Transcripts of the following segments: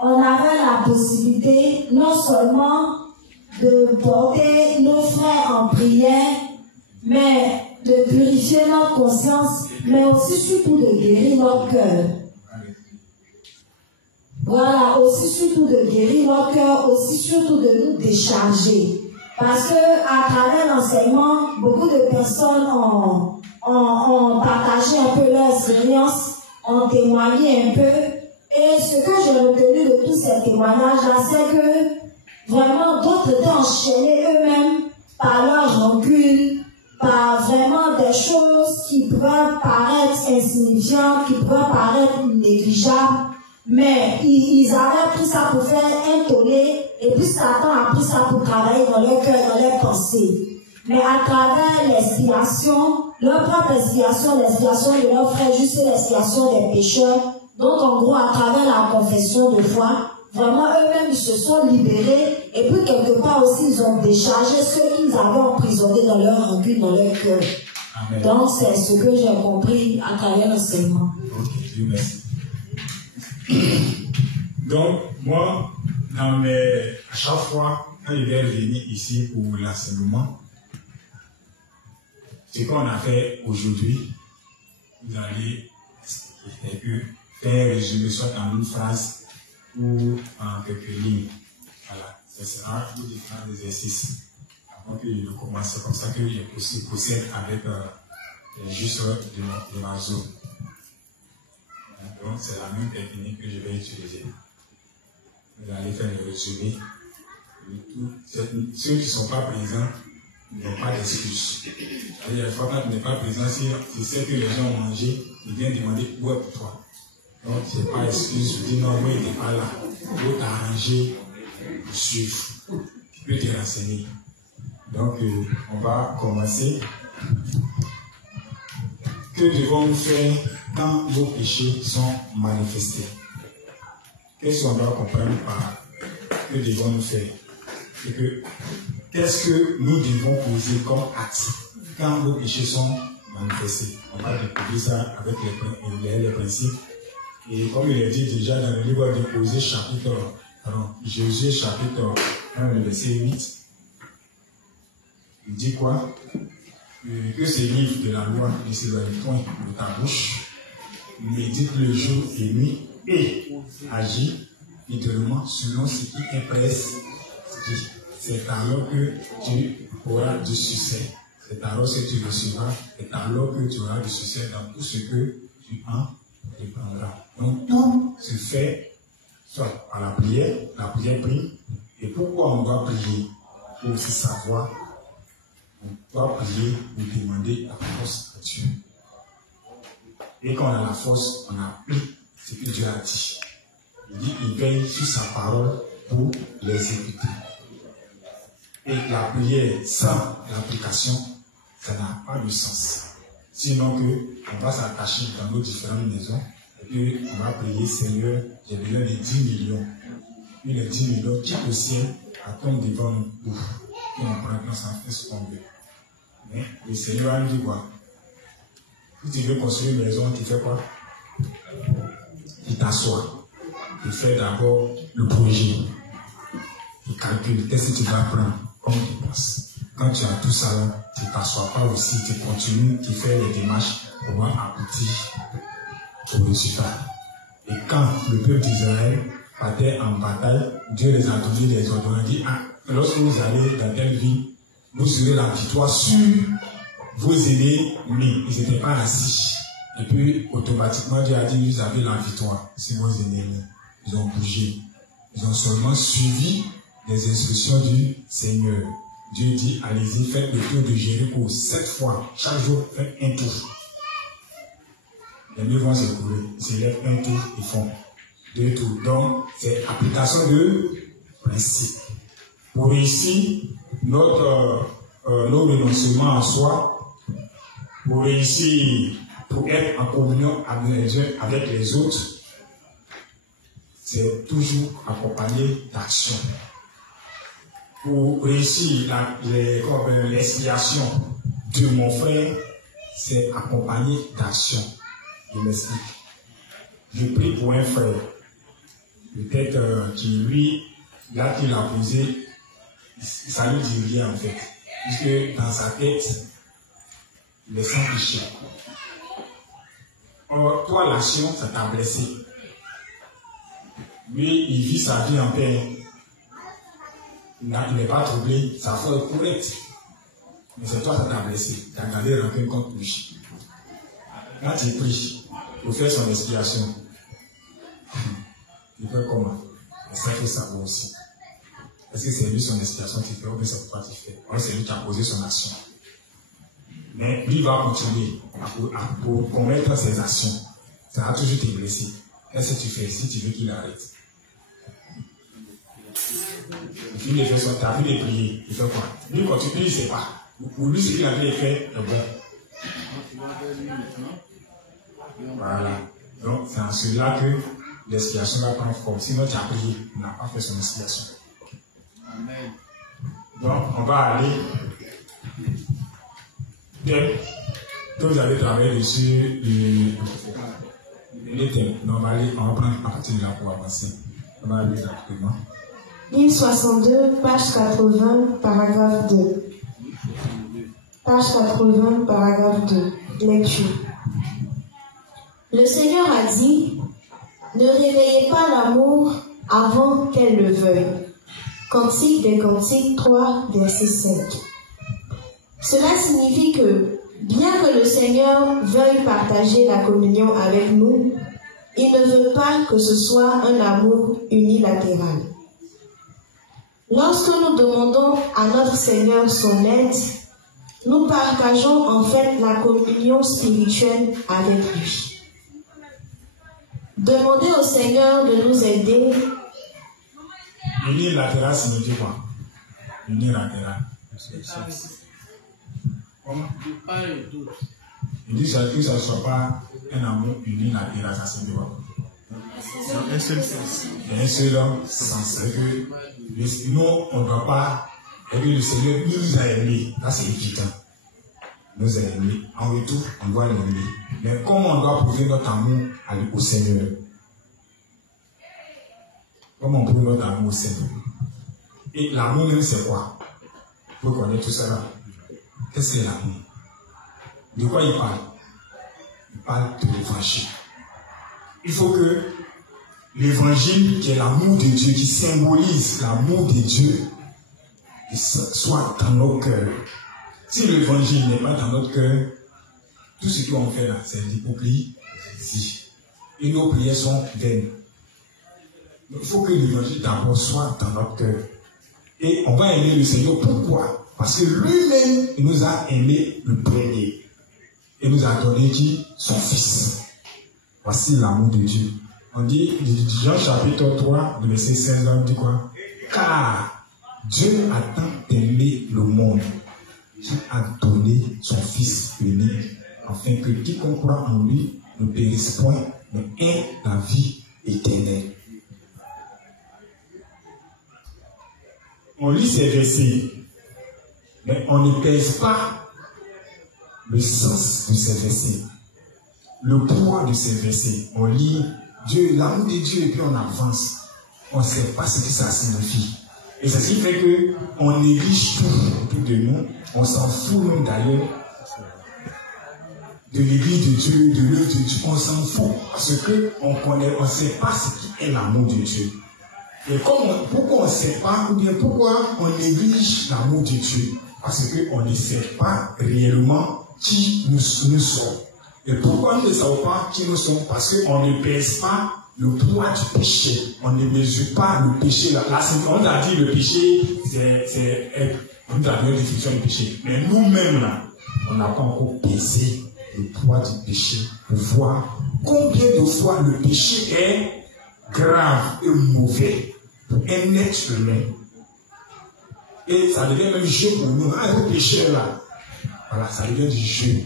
on avait la possibilité non seulement de porter nos frères en prière, mais de purifier notre conscience, mais aussi surtout de guérir notre cœur. Voilà, aussi surtout de guérir notre cœur, aussi surtout de nous décharger. Parce que à travers l'enseignement, beaucoup de personnes ont partagé un peu leur expérience, ont témoigné un peu. Et ce que j'ai retenu de tous ces témoignages-là, c'est que vraiment d'autres étaient enchaînés eux-mêmes par leur rancune, par vraiment des choses qui pouvaient paraître insignifiantes, qui pouvaient paraître négligeables. Mais ils avaient pris ça pour faire un tollé, et puis Satan a pris ça pour travailler dans leur cœur, dans leurs pensées. Mais à travers l'expiation, leur propre expiation, l'expiation de leurs frères, juste l'expiation des pécheurs, donc en gros à travers la confession de foi, vraiment eux-mêmes ils se sont libérés, et puis quelque part aussi ils ont déchargé ceux qu'ils avaient emprisonnés dans leur rancune, dans leur cœur. Amen. Donc c'est ce que j'ai compris à travers l'enseignement. Ok, Dieu merci. Donc, moi, à chaque fois, quand je vais venir ici pour l'enseignement, ce qu'on a fait aujourd'hui, vous allez faire un résumé soit en une phrase ou en quelques lignes. Voilà, ce sera tout différents exercices. Avant que je commence, c'est comme ça que je procède avec les juste de ma zone. Donc, c'est la même technique que je vais utiliser. Vous allez faire le résumé. Ceux qui ne sont pas présents n'ont pas d'excuses. La fois quand tu n'es pas présent, si tu sais que les gens ont mangé, ils viennent demander où est pour toi. Donc, ce n'est pas excuse. Tu dis non, moi, il n'était pas là. Il faut t'arranger pour suivre. Tu peux te renseigner. Donc, on va commencer. Que devons-nous faire quand vos péchés sont manifestés? Qu'est-ce qu'on doit comprendre par que devons-nous faire? Qu'est-ce que nous devons poser comme acte quand vos péchés sont manifestés? On va découvrir ça avec les principes. Et comme il est dit déjà dans le livre d'Opposé, Jésus chapitre 1, verset 8, il dit quoi? Que ce livre de la loi ne s'éloigne point de ta bouche, médite le jour et nuit et agis fidèlement selon ce qui est presse. C'est alors que tu auras du succès. C'est alors que tu recevras. C'est alors que tu auras du succès dans tout ce que tu entreprendras. Donc tout se fait soit par la prière prie. Et pourquoi on doit prier? Pour aussi savoir. On doit prier pour demander la force à Dieu. Et quand on a la force, on applique ce que Dieu a dit. Il dit qu'il veille sur sa parole pour l'exécuter. Et la prière sans l'application, ça n'a pas de sens. Sinon on va s'attacher dans nos différentes maisons et puis on va prier, Seigneur, j'ai besoin de 10 millions. Puis les 10 millions qui au ciel attendent devant nous. Et on prend ça en fait ce qu'on veut. Mais le Seigneur a dit quoi? Si tu veux construire une maison, tu fais quoi? Tu t'assois. Tu fais d'abord le projet. Tu calcules qu'est-ce que tu vas prendre comme dépense. Quand tu as tout ça là, tu ne t'assois pas aussi, tu continues, tu fais les démarches pour aboutir au résultat. Et quand le peuple d'Israël partait en bataille, Dieu les a donné des ordres. Il a dit, lorsque vous allez dans telle ville, vous serez la victoire sur vos ennemis, mais ils n'étaient pas assis. Et puis, automatiquement, Dieu a dit, vous avez la victoire sur vos ennemis. Ils ont bougé. Ils ont seulement suivi les instructions du Seigneur. Dieu dit, allez-y, faites le tour de Jéricho 7 fois. Chaque jour, faites un tour. Les murs vont s'écouler. Ils se lèvent un tour, ils font 2 tours. Donc, c'est application de principe. Pour réussir nos renoncements en soi, pour réussir, pour être en communion avec les autres, c'est toujours accompagné d'action. Pour réussir l'expiation de mon frère, c'est accompagné d'action. Je m'explique. Je prie pour un frère. peut-être qui lui, là qu'il a posé, ça ne dit rien en fait. Puisque dans sa tête, il est sans péché. Or, toi, l'action, ça t'a blessé. Lui, il vit sa vie en paix. Il n'est pas troublé, sa foi est correcte. Mais c'est toi, ça t'a blessé. Tu as gardé rancune contre lui. Quand il prie pour faire son expiation, il fait comment? C'est ça qu'il savoir aussi. Est-ce que c'est lui son expiation qu'il fait ou bien c'est toi qui fais? Or, c'est lui qui a posé son action. Mais lui va continuer pour commettre ses actions. Ça va toujours te blesser. Qu'est-ce que tu fais si tu veux qu'il arrête? Il fait son t'as vu les prier, il fait quoi? Lui, quand tu pries, il ne sait pas. Pour lui, ce qu'il avait fait est bon. Voilà. Donc, c'est en cela que l'expiation va prendre forme. Sinon, tu as prié, il n'a pas fait son expiation. Amen. Donc, on va aller. Que vous avez travaillé dessus les thèmes. On va prendre à partir de là pour avancer. On va aller rapidement. Livre 62, page 80, paragraphe 2. Page 80, paragraphe 2. Lecture. Le Seigneur a dit, ne réveillez pas l'amour avant qu'elle le veuille. Cantique des Cantiques 3, verset 5. Cela signifie que, bien que le Seigneur veuille partager la communion avec nous, il ne veut pas que ce soit un amour unilatéral. Lorsque nous demandons à notre Seigneur son aide, nous partageons en fait la communion spirituelle avec lui. Demander au Seigneur de nous aider. Unilatéral signifie quoi? Unilatéral. Comment? Il dit que ça ne soit pas un amour unilatéral, ça signifie quoi? Un seul sens. Un seul sens. Nous, on ne doit pas. Et puis le Seigneur nous a aimés. Là, c'est évident. Nous a aimés. En retour, on doit l'aimer. Mais comment on doit prouver notre amour au Seigneur? Comment on prouve notre amour au Seigneur? Et l'amour même, c'est quoi? Vous connaissez tout ça là. Qu'est-ce que c'est l'amour? De quoi il parle? Il parle de l'évangile. Il faut que l'évangile, qui est l'amour de Dieu, qui symbolise l'amour de Dieu, soit dans nos cœurs. Si l'évangile n'est pas dans notre cœur, tout ce qu'on fait là, c'est l'hypocrisie. Et nos prières sont vaines. Il faut que l'évangile d'abord soit dans notre cœur. Et on va aimer le Seigneur. Pourquoi? Parce que lui-même, il nous a aimé le premier. Et nous a donné qui? Son Fils. Voici l'amour de Dieu. On dit, Jean chapitre 3, le verset 16, on dit quoi? Car Dieu a tant aimé le monde qu'il a donné son Fils unique, afin que quiconque croit en lui ne périsse point, mais ait la vie éternelle. On lit ces versets, mais on ne pèse pas le sens de ces versets, le poids de ces versets. On lit Dieu, l'amour de Dieu, et puis on avance. On ne sait pas ce que ça signifie. Et c'est ce qui fait qu'on néglige tout de nous. On s'en fout même d'ailleurs de l'église de Dieu, de l'œuvre de Dieu. On s'en fout parce qu'on ne sait pas ce qui est l'amour de Dieu. Et pourquoi on ne sait pas, ou bien pourquoi on néglige l'amour de Dieu? Parce qu'on ne sait pas réellement qui nous sommes. Et pourquoi nous ne savons pas qui nous sommes? Parce qu'on ne pèse pas le poids du péché. On ne mesure pas le péché. Là, on a dit le péché, on a donné une définition du péché. Mais nous-mêmes, là, on n'a pas encore pesé le poids du péché pour voir combien de fois le péché est grave et mauvais pour un être humain. Et ça devient même jeu pour nous. Le péché là, voilà, ça devient du jeu.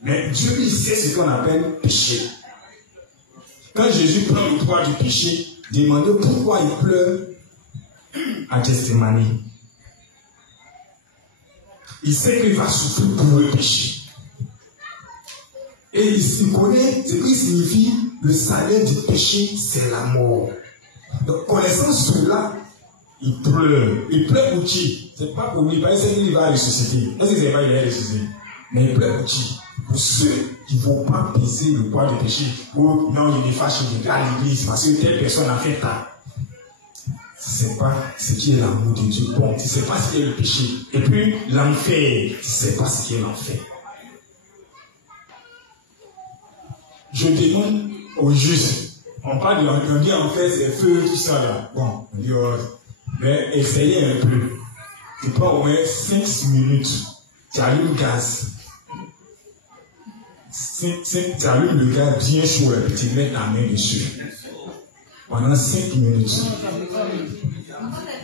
Mais Dieu, il sait ce qu'on appelle péché. Quand Jésus prend le poids du péché, demandez pourquoi il pleure à Gethsémani. Il sait qu'il va souffrir pour le péché. Et il connaît ce qui signifie le salaire du péché, c'est la mort. Donc, connaissant cela, il pleure. Il pleure pour qui? C'est pas pour lui, parce qu'il va ressusciter. Est-ce que c'est pas il va ressusciter? Mais il pleure pour qui? Pour ceux qui ne vont pas peser le poids du péché. Ou non, il est fâché, il est à l'église parce que telle personne a fait ça. C'est pas ce qui est l'amour de Dieu. Bon, tu ne sais pas ce qui est le péché. Et puis, l'enfer, tu ne sais pas ce qui est l'enfer. Je demande aux justes. On parle de l'enfer, on dit enfer, c'est feu, tout ça là. Bon, on dit, oh, mais essayez un peu. Tu prends au moins 5 minutes. Tu allumes le gaz. Tu allumes le gaz bien chaud et tu mets ta main dessus. Pendant 5 minutes.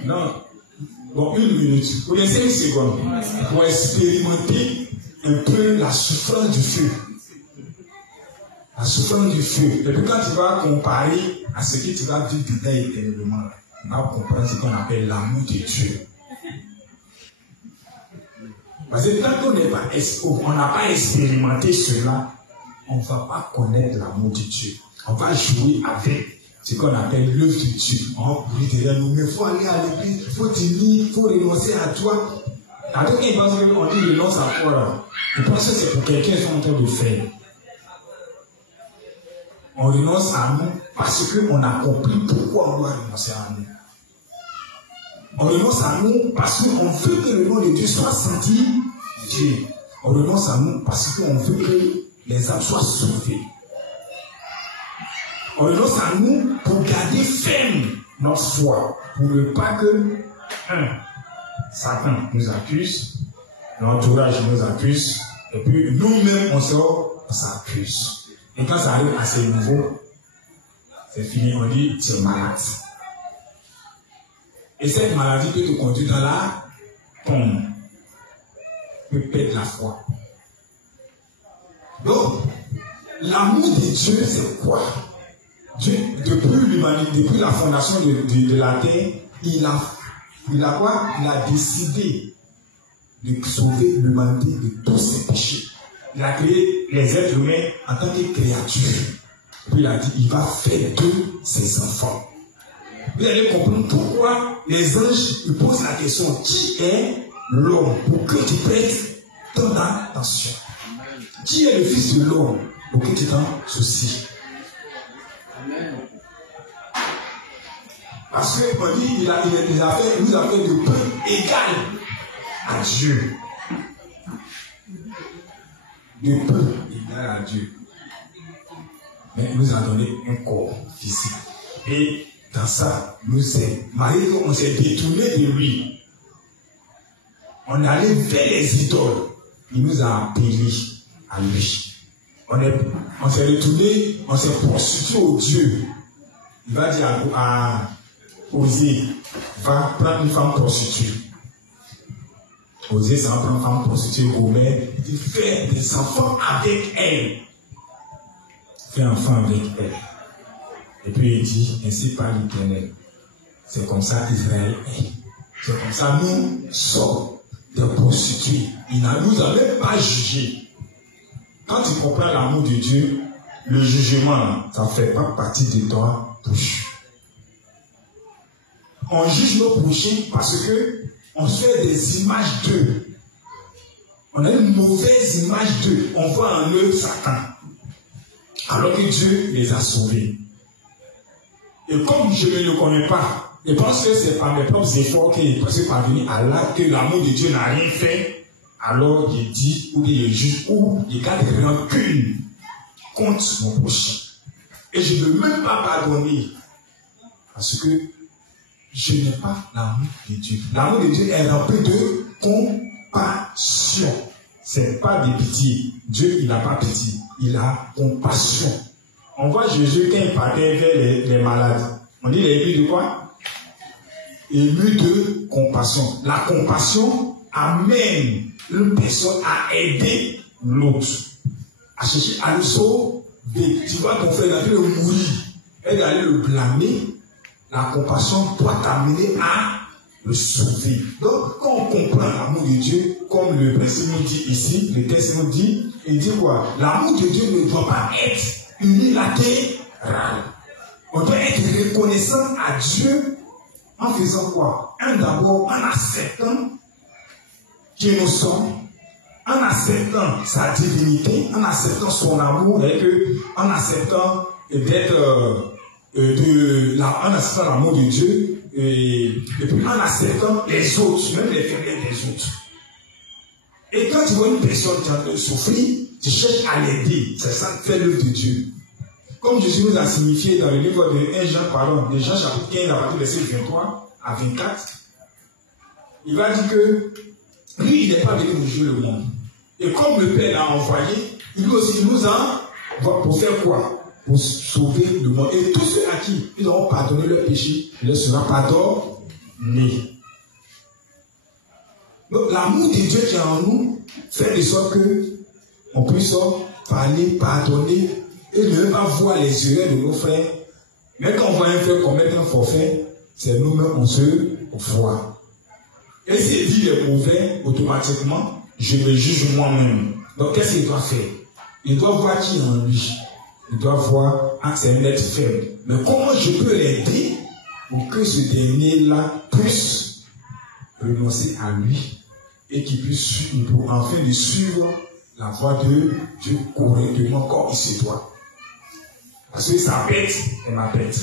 Non. Bon, 1 minute. Ou bien 5 secondes. Pour expérimenter un peu la souffrance du feu. La souffrance du feu. Et puis quand tu vas comparer à ce que tu vas vivre dedans éternellement, on va comprendre ce qu'on appelle l'amour de Dieu. Parce que tant qu'on n'a pas expérimenté cela, on ne va pas connaître l'amour de Dieu. On va jouer avec ce qu'on appelle l'œuvre de Dieu. On va courir derrière nous, mais il faut aller à l'église, il faut tenir, il faut renoncer à toi. À tout cas, il pense qu'on dit renonce à quoi? Je pense que c'est pour quelqu'un qui est en train de faire. On renonce à nous parce qu'on a compris pourquoi on doit renoncer à nous. On renonce à nous parce qu'on veut que le nom de Dieu soit senti Dieu. On renonce à nous parce qu'on veut que les âmes soient sauvées. On renonce à nous pour garder ferme notre foi, pour ne pas que Satan nous accuse, l'entourage nous accuse, et puis nous-mêmes on s'accuse. Et quand ça arrive à ce niveau, c'est fini, on dit tu es malade. Et cette maladie peut te conduire dans la tombe, peut perdre la foi. Donc, l'amour de Dieu, c'est quoi? Dieu, depuis l'humanité, depuis la fondation de la terre, il a quoi? Il a décidé de sauver l'humanité de tous ses péchés. Il a créé les êtres humains en tant que créatures. Puis il a dit, il va faire d'eux ses enfants. Vous allez comprendre pourquoi les anges ils posent la question, qui est l'homme? Pour que tu prêtes ton attention. Qui est le fils de l'homme? Pour que tu t'en soucies. Parce que on dit, il nous a fait de peu égal à Dieu. De peu égal à Dieu. Mais il nous a donné un corps physique. Et dans ça, malgré qu'on s'est détourné de lui, on allait vers les idoles. Il nous a appelés à lui. On s'est retourné, on s'est prostitué au Dieu. Il va dire à Osée, va prendre une femme prostituée. Osée, ça va prendre une femme prostituée, Gomer, il dit, fais des enfants avec elle. Fais un enfant avec elle. Et puis il dit, ainsi parle l'Éternel. C'est comme ça Israël est. C'est comme ça nous sommes des prostituées. Il ne nous a même pas jugés. Quand tu comprends l'amour de Dieu, le jugement, ça ne fait pas partie de toi bouche. On juge nos péchés parce que on fait des images d'eux. On a une mauvaise image d'eux. On voit en eux Satan. Alors que Dieu les a sauvés. Et comme je ne le connais pas, je pense que c'est par mes propres efforts qu'il est parvenu à là que l'amour de Dieu n'a rien fait. Alors il dit, ou il juge, ou il garde rancune contre mon prochain. Et je ne veux même pas pardonner. Parce que je n'ai pas l'amour de Dieu. L'amour de Dieu est rempli de compassion. Ce n'est pas de pitié. Dieu, il n'a pas pitié. Il a compassion. On voit Jésus quand il partait vers les malades. On dit, il est ému de quoi? Ému de compassion. La compassion amène une personne à aider l'autre. À chercher à le sauver. Tu vois ton frère, il a dû le mourir. Et d'aller le blâmer. La compassion doit t'amener à le sauver. Donc, quand on comprend l'amour de Dieu, comme le principe nous dit ici, le texte nous dit, il dit quoi? L'amour de Dieu ne doit pas être unilatéral. On doit être reconnaissant à Dieu en faisant quoi? D'abord, en acceptant qui nous sommes, en acceptant sa divinité, en acceptant son amour, et en acceptant d'être en acceptant l'amour de Dieu, et puis en acceptant les autres, même les faiblesses des autres. Et quand tu vois une personne qui est en train de souffrir, tu cherches à l'aider. C'est ça qui fait l'œuvre de Dieu. Comme Jésus nous a signifié dans le livre de 1 Jean, de Jean chapitre 15, à partir du verset 23 à 24, il va dire que lui, il n'est pas venu pour juger le monde. Et comme le Père l'a envoyé, lui aussi il nous envoie pour faire quoi? Pour sauver le monde. Et tous ceux à qui ils auront pardonné leur péché, il leur sera pardonné. Donc l'amour de Dieu qui est en nous fait de sorte que on puisse parler, pardonner et ne même pas voir les erreurs de nos frères. Mais quand on voit un frère commettre un forfait, c'est nous-mêmes on se voit. Et s'il dit les mauvais, automatiquement, je me juge moi-même. Donc qu'est-ce qu'il doit faire? Il doit voir qui est en lui. Il doit voir c'est un être faible. Mais comment je peux l'aider pour que ce dernier-là puisse renoncer à lui et qu'il puisse pour enfin de suivre la voie de Dieu correctement comme il se doit. Parce que sa bête est ma bête.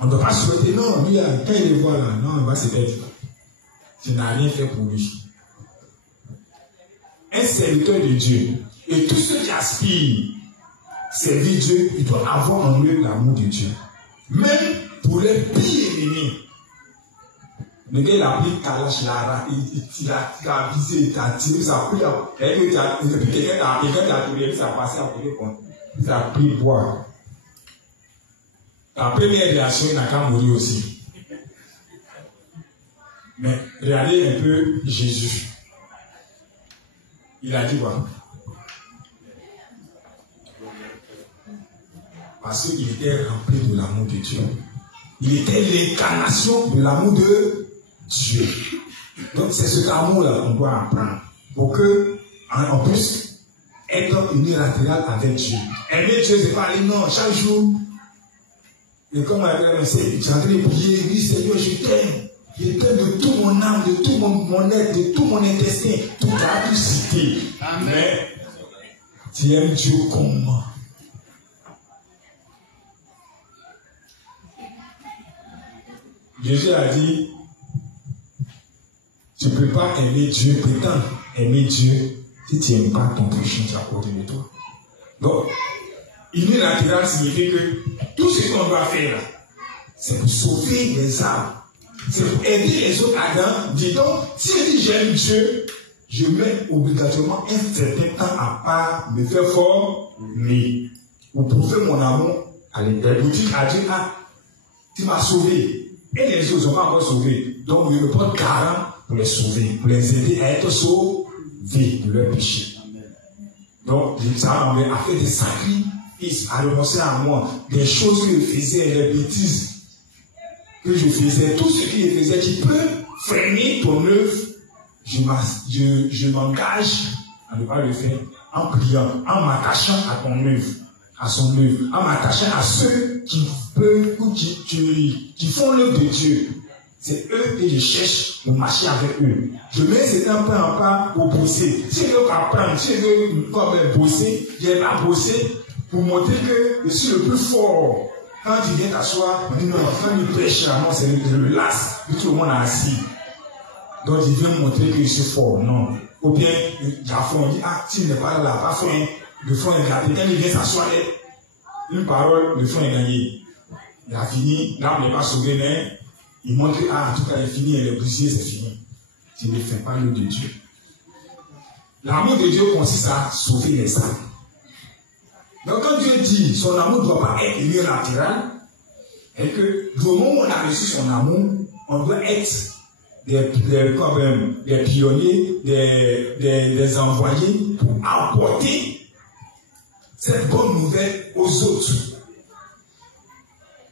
On ne doit pas souhaiter, non, lui, quand il le voit là, non, il va se perdre. Tu n'as rien fait pour lui. Un serviteur de Dieu, et tous ceux qui aspirent servir Dieu, ils doivent avoir en eux l'amour de Dieu. Même pour les pires ennemis. Le gars, il a pris Kalash, il a visé, il a tiré, il a pris, et puis quelqu'un a tiré, il a passé à côté, il a pris boire. La première réaction, il n'a qu'à mourir aussi. Mais regardez un peu Jésus. Il a dit quoi? Parce qu'il était rempli de l'amour de Dieu. Il était l'incarnation de l'amour de Dieu. Donc c'est cet amour-là qu'on doit apprendre pour que on puisse être unilatéral avec Dieu. Aimer Dieu, c'est pas aller non, chaque jour. Et comme c'est en train de prier, il dit Seigneur, je t'aime. Je t'aime de tout mon âme, de tout mon être, de tout mon intestin, toute la cité. Mais tu aimes Dieu comme moi. Jésus a dit, tu ne peux pas aimer Dieu, prétendre aimer Dieu si tu n'aimes pas ton prochain qui est à côté de toi. Donc, unilatéral signifie que tout ce qu'on doit faire, c'est pour sauver les âmes. C'est pour aider les autres à gagner. Dis donc, si je dis j'aime Dieu, je mets obligatoirement un certain temps à part, me faire fort, mais pour prouver mon amour à l'intérieur. Vous dites à Dieu, ah, tu m'as sauvé. Et les autres ne sont pas encore sauvés. Donc, je me porte garant pour les sauver, pour les aider à être sauvés de leur péché. Donc, ça m'a fait des sacrifices à renoncer à moi, des choses que je faisais, des bêtises que je faisais, tout ce que je faisais qui peut freiner ton œuvre, je m'engage à ne pas le faire en priant, en m'attachant à ton œuvre, à son œuvre, en m'attachant à ceux qui peuvent ou qui font l'œuvre de Dieu. C'est eux que je cherche pour marcher avec eux. Je mets cet un pas en pas pour bosser. Si je veux apprendre, si je veux bosser, je vais pas bosser pour montrer que je suis le plus fort. Quand tu viens t'asseoir, on dit non, quand il prêche là, non, c'est le las, tout le monde est assis. Donc il vient montrer que je suis fort. Non. Ou bien, on dit, ah, tu n'es pas là, pas fait. Le front est gâté. Quand il vient s'asseoir, une parole, le front est gagné. Il a fini, l'âme n'est pas sauvée, mais il montre que, ah, en tout cas, il est fini, elle est brisée, c'est fini. Tu ne fais pas l'œuvre de Dieu. L'amour de Dieu consiste à sauver les âmes. Donc, quand Dieu dit son amour ne doit pas être unilatéral, et que du moment où on a reçu son amour, on doit être des pionniers, des envoyés pour apporter cette bonne nouvelle aux autres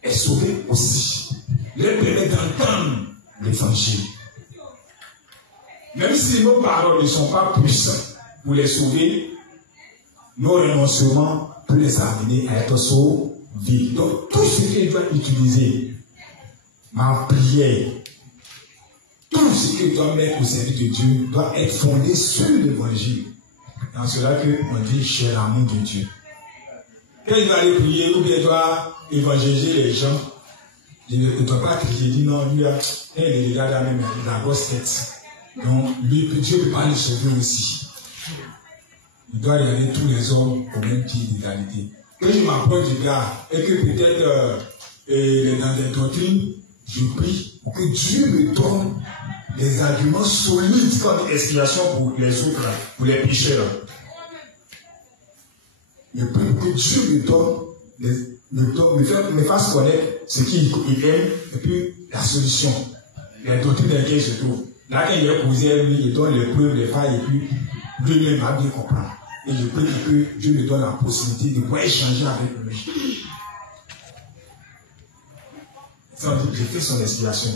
et sauver aussi. Leur permettre d'entendre l'évangile. Même si nos paroles ne sont pas puissantes pour les sauver, nos renoncements peuvent les amener à être sauvés. Donc, tout ce que je dois utiliser, ma prière, tout ce que je dois mettre au service de Dieu doit être fondé sur l'évangile. C'est en cela qu'on dit j'ai l'amour de Dieu. Quand il va aller prier ou bien il doit évangéliser les gens, il ne doit pas crier, il dit non, lui, il est déjà dans la grosse tête. Donc, lui, Dieu ne peut pas le sauver aussi. Il doit regarder tous les hommes au même pied d'égalité. Quand je m'approche du gars et que peut-être dans des doctrines, je prie pour que Dieu me donne des arguments solides comme expiation pour les autres, pour les pécheurs. Je prie pour que Dieu me fasse connaître ce qu'il aime et puis la solution, les doctrines dans lesquelles il se trouve. Là, quand il est posé, lui, il donne les preuves, les failles, et puis lui-même va bien comprendre. Et je prie que Dieu me donne la possibilité de pouvoir échanger avec lui. J'ai fait son expiation.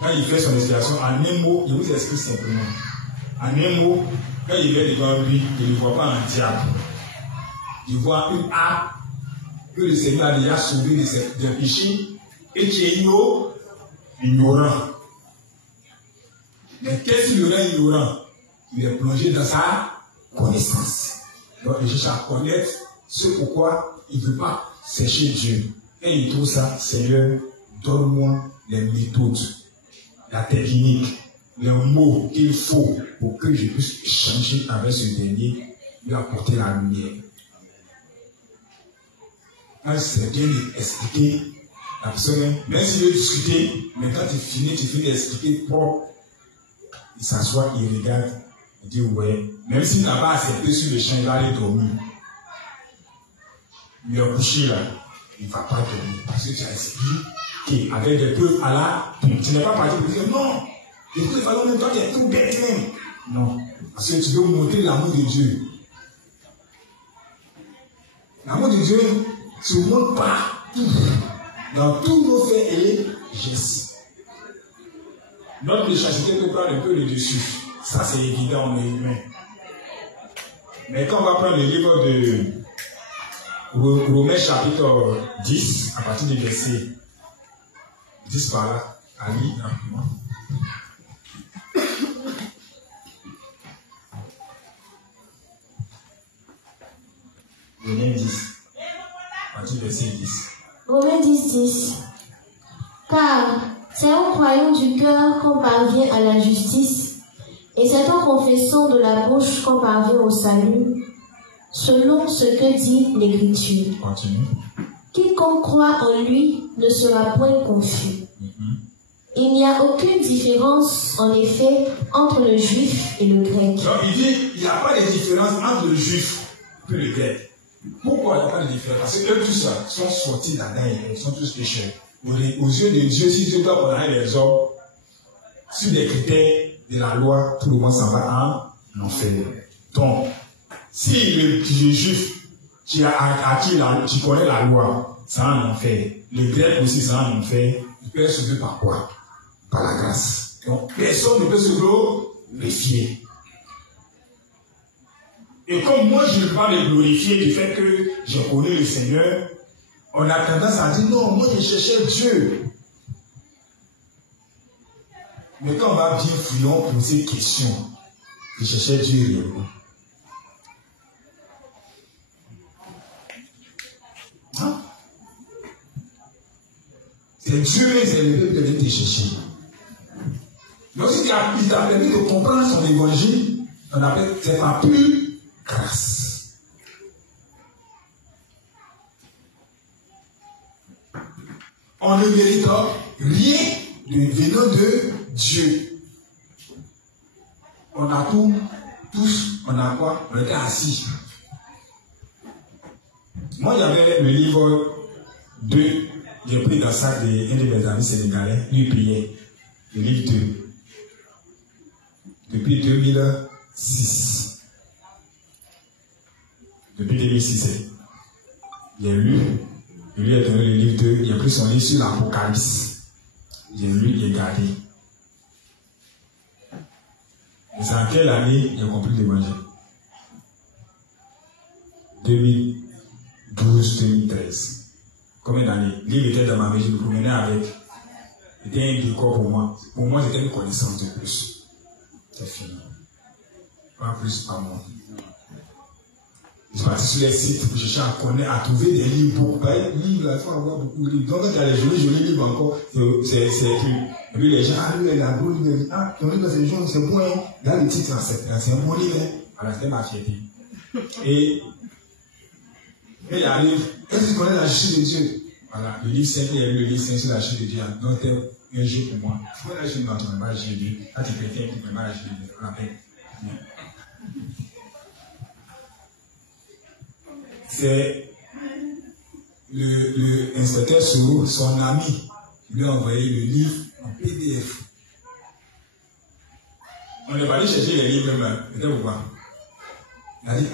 Quand il fait son expiation, en un mot, je vous explique simplement. En un mot, quand il est devant lui, il ne voit pas un diable. Il voit une âme que le Seigneur a déjà sauvé des péchés et qui est ignorant. Mais qu'est-ce qu'il rend ignorant? Il est plongé dans sa connaissance. Donc il cherche à connaître ce pourquoi il ne veut pas chercher Dieu. Et il trouve ça, Seigneur, donne-moi les méthodes, la technique, les mots qu'il faut pour que je puisse échanger avec ce dernier, lui apporter la lumière. Quand c'est bien expliqué, la personne, même s'il veut discuter, mais quand tu finis d'expliquer propre, il s'assoit, il regarde, il dit ouais, même s'il n'a pas accepté sur le champ, il va aller dormir. Il est couché là, il ne va pas dormir parce que tu as expliqué avec des preuves à la. Tu n'es pas parti pour dire non, les preuves à même toi tu es tout bête même. Non, parce que tu veux montrer l'amour de Dieu. L'amour de Dieu ne se montre pas dans tous nos faits et gestes. Notre méchanceté peut prendre un peu le dessus. Ça, c'est évident, on est humain. Mais quand on va prendre le livre de Romains chapitre 10, à partir du verset 10 par là, à lire rapidement. Romains 10, à partir du verset 10. Romains 10, 10. Car c'est en croyant du cœur qu'on parvient à la justice, et c'est en confessant de la bouche qu'on parvient au salut, selon ce que dit l'Écriture. Continue. Quiconque croit en lui ne sera point confus. Il n'y a aucune différence, en effet, entre le juif et le grec. Donc il dit, il n'y a pas de différence entre le juif et le grec. Pourquoi il n'y a pas de différence? Parce que eux tous sont sortis d'Adam et ils sont tous pécheurs. Aux yeux de Dieu, si Dieu doit condamner les hommes sur les critères de la loi, tout le monde s'en va en enfer. Donc, si le juif qui connaît la loi, ça en enfer. Le grec aussi, ça en enfer. Il peut être sauvé par quoi? Par la grâce. Donc, personne ne peut se glorifier. Et comme moi, je ne peux pas me glorifier du fait que je connais le Seigneur, on a tendance à dire non, moi je cherchais Dieu. Mais quand on va bien fouiller, on pose ces questions. Je cherchais Dieu réellement. Hein? C'est Dieu qui s'est levé pour venir te chercher. Donc si il t'a permis de comprendre son évangile, on appelle c'est pas plus grâce. On ne mérite rien venant de Dieu. On a tout, tous, on a quoi? On était assis. Moi, j'avais le livre 2, j'ai pris dans le sac d'un de mes amis sénégalais, lui priait. Le livre 2. Depuis 2006. Depuis 2006, j'ai lu. Il lui a donné le livre 2, il a pris son livre sur l'Apocalypse. j'ai lu, j'ai gardé. Et c'est en quelle année j'ai compris l'évangile? 2012-2013. Combien d'années? L'île était dans ma vie, je me promenais avec. C'était un décor pour moi. Pour moi, c'était une connaissance de plus. C'est fini. Pas plus, pas moins. Je suis parti sur les sites pour chercher à connaître, à trouver des livres pour pas livres, il faut avoir beaucoup de livres. Donc, quand il y a les jolis livres encore, c'est écrit. Et puis les gens, lui, la bonne livre, ton livre, c'est jaune, c'est bon, hein. Là, le titre, c'est un bon livre, hein. Voilà, c'était ma fierté. Et il arrive, est-ce que tu connais la justice de Dieu? Voilà, le livre 5, il y a eu le livre 5 sur la justice de Dieu. Donc, c'était un jeu pour moi. Tu vois, la justice de Dieu, tu ne peux pas la justice de Dieu. Quand tu prétends, tu ne peux pas la justice de Dieu. On l'appelle. C'est le inspecteur Soro, son ami, qui lui a envoyé le livre en PDF. On est allé chercher les livres même. C'était pourquoi? Il a dit,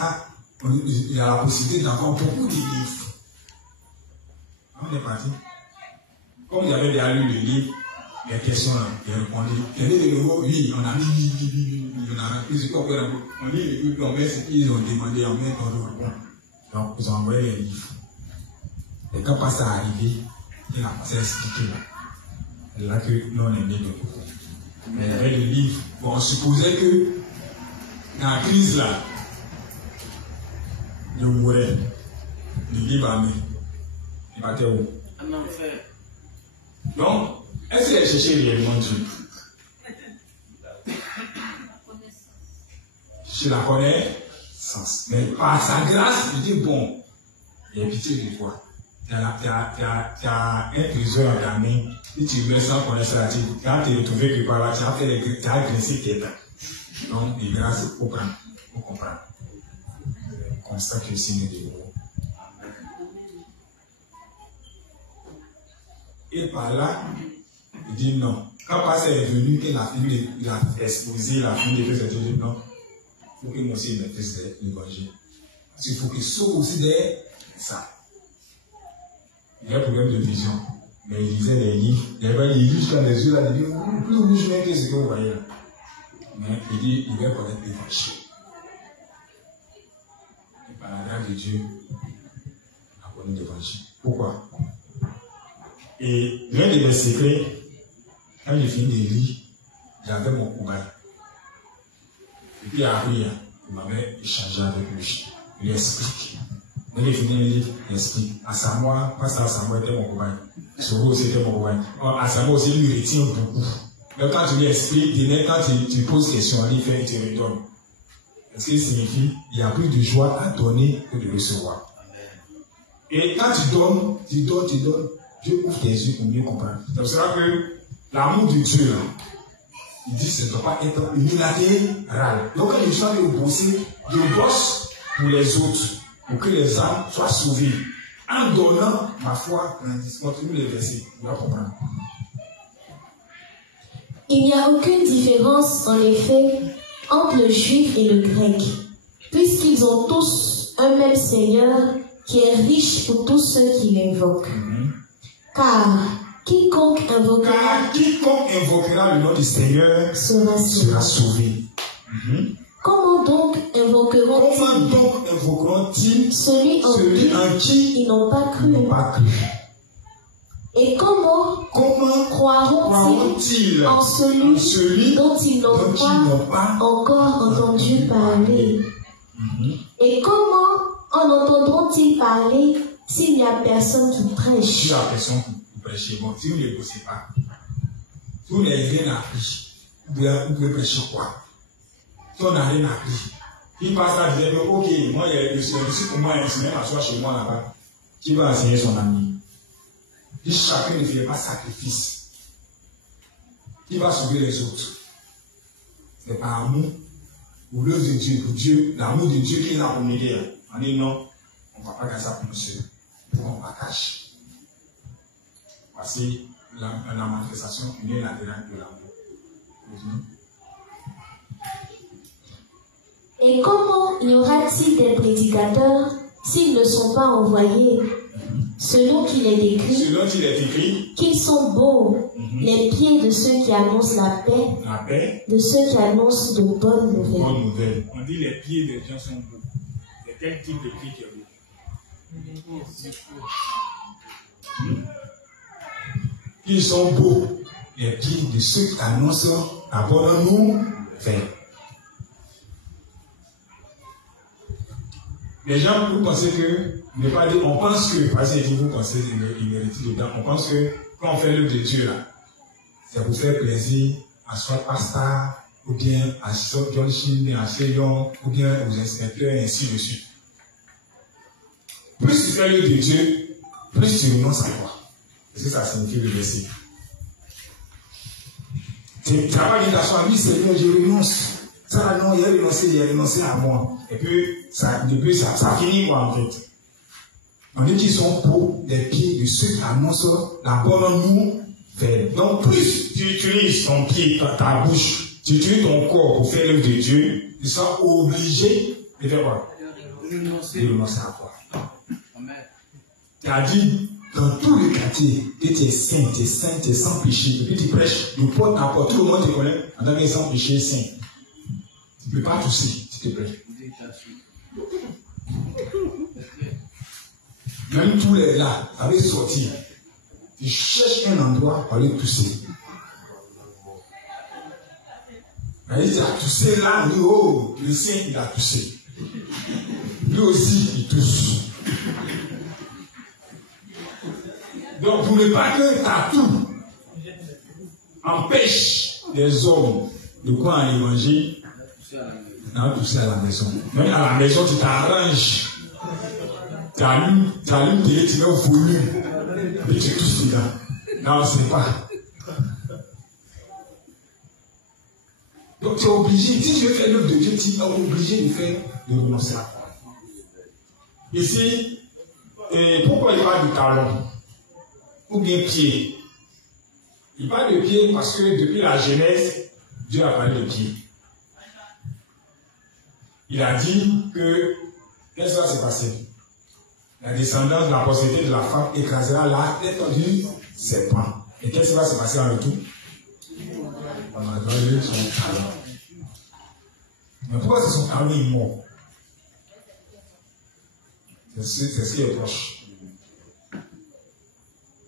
il y a la possibilité d'avoir beaucoup de livres. On est parti. Comme il y avait déjà lu le livre, les questions là, il a répondu. Quel est le nouveau? Oui, on a mis, on a plus de quoi. On lit le livre, on met ce qu'ils ont demandé, on met ton réponse. Donc, ils ont envoyé les livres. Et quand ça est arrivé, il a commencé à expliquer là. C'est là que nous, on est né de nouveau. Mais il y avait des livres. Bon, on supposait que dans la crise là, je mourrais. Le livre à main. Il partait où? En enfer. Donc, est-ce qu'il a cherché réellement Dieu? Je la connais. Mais par sa grâce, il dit bon, il y a pitié de toi. Tu as un trésor en ta main, si tu mets sans connaître la tige, quand tu es retrouvé que par là, tu as grincé tes dents. Donc, les grâces, il faut comprendre. Comme ça que le signe de gros. Et par là, il dit non. Quand Pasteur est venu, qu'il a exposé la fin des deux études, il dit non. Il faut que moi aussi je maîtrise l'évangile. Parce qu'il faut qu'il soit aussi derrière ça. Il y a un problème de vision. Mais il lisait les livres. Il y avait les livres jusqu'à les yeux là. Il dit, plus rouge même que ce que vous voyez là. Mais il dit, il va connaître l'évangile. Et par la grâce de Dieu, il a connu l'évangile. Pourquoi? Et l'un de mes secrets, quand j'ai fini de lire, j'avais mon cobaye. Et puis après, il m'avait échangé avec lui. Il lui explique. Quand il finit le livre, il explique. Asamoah, pas ça, Asamoah était mon cobaye. Soro aussi était mon cobaye. Asamoah aussi lui retient beaucoup. Mais quand tu lui expliques, quand tu poses question, il fait et tu redonnes. Ce qui signifie qu'il y a plus de joie à donner que de recevoir. Et quand tu donnes, Dieu ouvre tes yeux pour mieux comprendre. C'est pour ça que l'amour de Dieu, là, il dit que ça ne doit pas être unilatéral. Donc quand les gens veulent bosser, je bosse pour les autres, pour que les âmes soient sauvées. En donnant ma foi, continue les versets, tu vas comprendre. Il n'y a aucune différence, en effet, entre le juif et le grec, puisqu'ils ont tous un même Seigneur qui est riche pour tous ceux qui l'invoquent. Car quiconque invoquera le nom du Seigneur sera sauvé. Comment donc invoqueront-ils celui en qui ils n'ont pas cru? Et comment croiront-ils en celui dont ils n'ont pas encore entendu parler? Et comment en entendront-ils parler s'il n'y a personne qui prêche? S'il n'y a personne qui prêche, bon, si vous ne bossez pas, si vous n'avez rien appris, vous pouvez prêcher quoi? Si on n'a rien appris, il passe là, il dit, ok, moi, je suis pour moi, je même m'asseoir chez moi là-bas. Qui va enseigner son ami? Et chacun ne fait pas sacrifice. Qui va sauver les autres? C'est par amour pour l'œuvre de Dieu, pour Dieu, l'amour de Dieu qui est là pour m'aider. On dit non, on ne va pas garder ça pour nous seuls. Pour qu'on partage. Voici la manifestation unilatérale de l'amour. Et comment y aura-t-il des prédicateurs s'ils ne sont pas envoyés? Selon qu'il est écrit qu'ils sont beaux les pieds de ceux qui annoncent la paix, de ceux qui annoncent de bonnes nouvelles. On dit les pieds des gens sont beaux. C'est quel type de pied qui est beau? Ils sont beaux les pieds de ceux qui annoncent la bonne nouvelle. Les gens, vous pensez que, on pense que, parce que vous pensez qu'il est dedans, on pense que quand on fait l'œuvre de Dieu là, c'est pour faire plaisir à soit pasteur, ou bien à soit John Shin, à Seyon, ou bien aux inspecteurs, et ainsi de suite. Plus tu fais l'œuvre de Dieu, plus tu renonces à quoi? Qu'est-ce que ça signifie le verset? Tu n'as pas dit à soi, oui Seigneur, je renonce. Ça non, il a renoncé à moi. Et puis, ça finit quoi en fait? On dit qu'ils sont pour les pieds de ceux qui annoncent la bonne nouvelle. Donc, plus tu utilises ton pied, ta bouche, tu utilises ton corps pour faire l'œuvre de Dieu, tu seras obligé de faire quoi? De renoncer à quoi? Tu as dit dans tout le quartier que tu es saint, tu es sans péché. Et puis tu prêches, de porte à porte, tout le monde te connaît en tant que sans péché saint. Tu ne peux pas tousser, s'il te plaît. Même tous les là, avec sortir, tu cherches un endroit pour aller tousser. Il a toussé là, lui, oh, le saint, il a toussé. Lui aussi, il tousse. Donc, vous ne voulez pas que tatou empêche les hommes de croire en l'évangile. Non, tousser à la maison. Même à la maison, tu t'arranges. Tu allumes télé, tu mets au volume. Et tu tousses dedans. Non, c'est pas. Donc, tu es obligé. Si tu veux faire l'œuvre de Dieu, tu es obligé de renoncer à quoi. Ici, pourquoi il parle du talon? Ou bien pied. Il parle de pied parce que depuis la Genèse, Dieu a parlé de pied. Il a dit que, qu'est-ce qui va se passer? La descendance de la postérité de la femme écrasera la tête du serpent. Et qu'est-ce qui va se passer en retour? On va donner son talon. Mais pourquoi c'est son talon immonde? C'est ce qui est proche.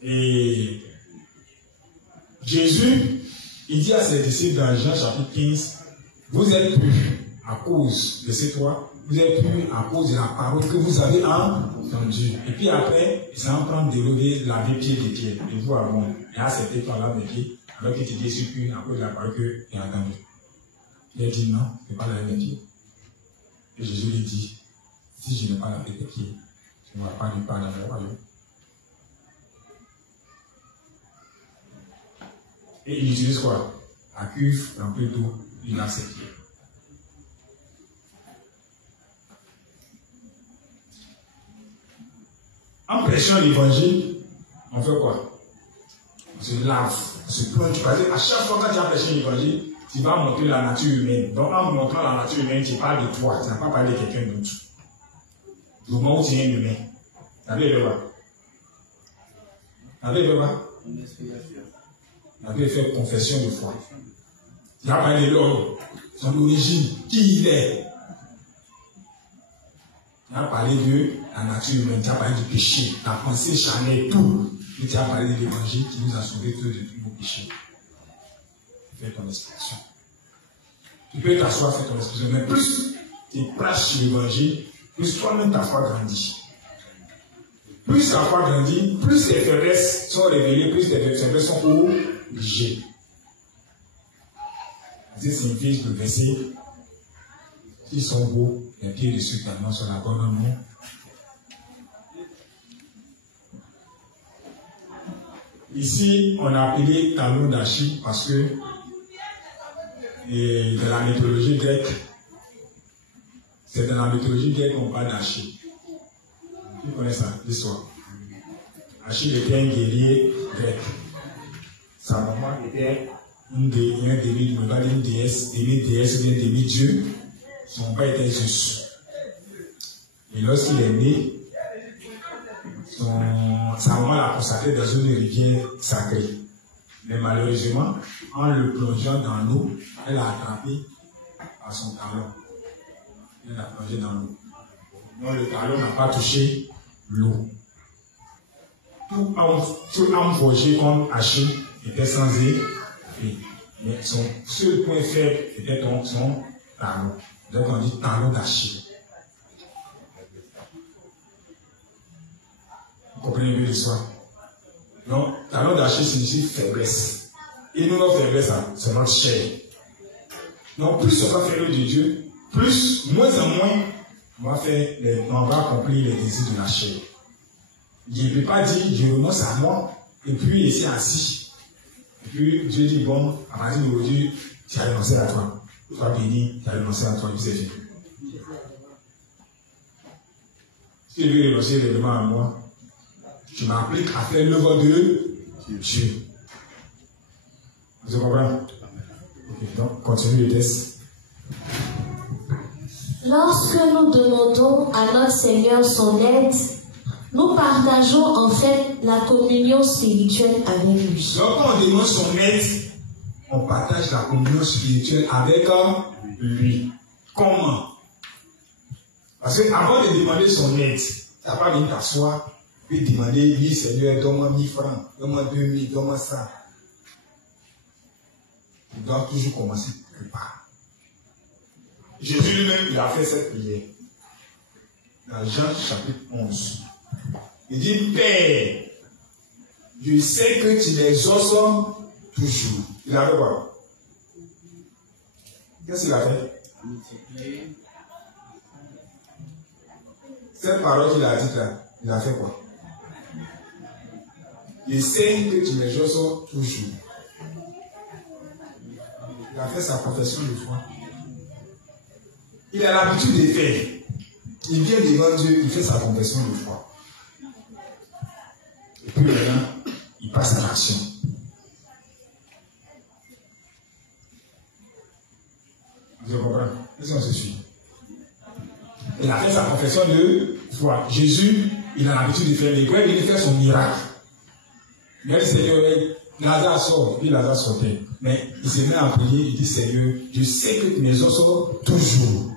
Et Jésus, il dit à ses disciples dans Jean chapitre 15, vous êtes purs à cause de ces trois, vous êtes purs à cause de la parole que vous avez entendue. Et puis après, il s'en prend de lever la vie pied des pieds. Et vous avant, et accepté par là des pieds, alors qu'il te dit, je suis pur à cause de la parole que j'ai entendue. Il a dit non, je ne vais pas laver mes pieds. Et Jésus lui dit, si je n'ai pas lavé tes pieds, je ne vais pas lui parler dans le royaume. Et il utilise quoi? La cuve remplie d'eau, il lave ses pieds. En prêchant l'évangile, on fait quoi? On se lave, on se plonge. Parce qu'à chaque fois que tu as prêché l'évangile, tu vas montrer la nature humaine. Donc en montrant la nature humaine, tu parles de toi, tu n'as pas parlé de quelqu'un d'autre. Du moment où tu es humain. Tu avais le quoi? Tu avais le quoi? Il avait fait confession de foi. Il a parlé de l'homme, son origine, qui il est. Il a parlé de la nature humaine, il a parlé du péché, la pensée charnelle, tout. Il a parlé de l'évangile qui nous a sauvés de tous nos péchés. Fais ton expression. Tu peux t'asseoir, faire ton expression, mais plus tu prêches l'évangile, plus toi-même ta foi grandit. Plus ta foi grandit, plus tes faiblesses sont révélées, plus tes faiblesses sont obligées. C'est signifie le verset, ils sont beaux, les pieds de ceux qui annoncent la bonne nom. Ici, on a appelé talon d'Achille parce que de la mythologie grecque, c'est dans la mythologie grecque qu'on parle d'Achille. Qui connaît ça, l'histoire? Achille était un guerrier grec. Sa maman était une déesse, ou un demi-dieu. Son père était Zeus. Et lorsqu'il est né, sa maman l'a consacré dans une rivière sacrée. Mais malheureusement, en le plongeant dans l'eau, elle a attrapé à son talon. Elle a plongé dans l'eau. Donc le talon n'a pas touché l'eau. Tout homme forgé comme Achille était sans épée. Mais son seul point faible était donc son talon. Donc on dit talon d'Achille. Vous comprenez mieux l'histoire? Donc, talon d'Achille signifie faiblesse. Et nous, notre faiblesse, c'est notre chair. Donc, plus on va faire de Dieu, plus, moins en moins, on va accomplir les désirs de la chair. Je ne peux pas dire, je renonce à moi, et puis ici assis. Et puis, Dieu dit, bon, à partir d'aujourd'hui, tu as renoncé à toi. Tu vas bénir, tu as renoncé à toi, et puis c'est fini. Si je veux renoncer réellement à moi, je m'applique à faire l'œuvre de Dieu. Vous comprenez? Ok, donc, continue le test. Lorsque nous demandons à notre Seigneur son aide, nous partageons en fait la communion spirituelle avec lui. Donc, quand on demande son aide, on partage la communion spirituelle avec lui. Comment? Parce qu'avant de demander son aide, tu n'as pas venir t'asseoir et demander, oui Seigneur, donne-moi 1000 francs, donne-moi 2000, donne-moi ça. Tu dois toujours commencer quelque part. Jésus lui-même, il a fait cette prière. Dans Jean chapitre 11. Il dit, Père, je sais que tu les exauces toujours. Il a fait quoi? Qu'est-ce qu'il a fait? Cette parole qu'il a dite là, il a fait quoi? Je sais que tu les exauces toujours. Il a fait sa confession de foi. Il a l'habitude de faire. Il vient devant Dieu, il fait sa confession de foi. Et puis maintenant, il passe à l'action. Vous comprenez? Est-ce qu'on se suit? Il a fait sa confession de foi. Jésus, il a l'habitude de faire les quoi, il fait son miracle. Il a dit, Seigneur, Lazare sort, puis Lazare sortait. Mais il se met à prier, il dit, Seigneur, je sais que mes os sortent toujours.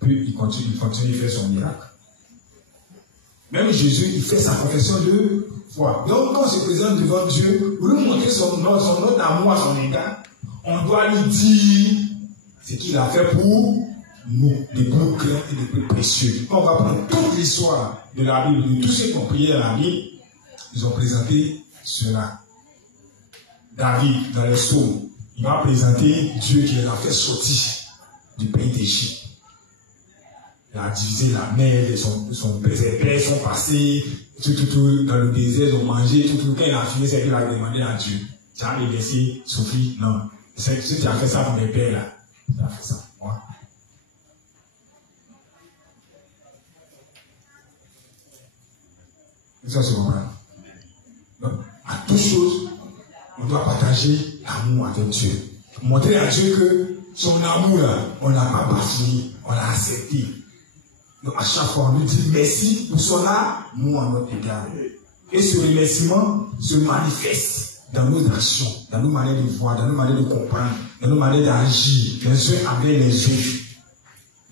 Puis il continue de faire son miracle. Même Jésus, il fait sa confession de foi. Donc, quand on se présente devant Dieu, pour lui montrer son autre amour à son égard, on doit lui dire ce qu'il a fait pour nous, les plus grands et les plus précieux. On va prendre toute l'histoire de la Bible, de tous ceux qui ont prié dans la Bible, ils ont présenté cela. David, dans les psaumes, il va présenter Dieu qui les a fait sortir du pays d'Égypte. Il a divisé la mer, ses pères sont passés, tout, dans le désert, ils ont mangé, tout. Quand il a fini, c'est qu'il a demandé à Dieu. Tu as les laissé souffrir? Non. C'est que tu as fait ça pour mes pères là. Tu as fait ça pour moi. Ça, c'est vrai. Donc, à toute chose, on doit partager l'amour avec Dieu. Montrer à Dieu que son amour là, on ne l'a pas bafoué, on l'a accepté. Donc à chaque fois, on lui dit merci pour son amour à notre égard. Et ce remerciement se manifeste dans nos actions, dans nos manières de voir, dans nos manières de comprendre, dans nos manières d'agir, les uns avec les autres,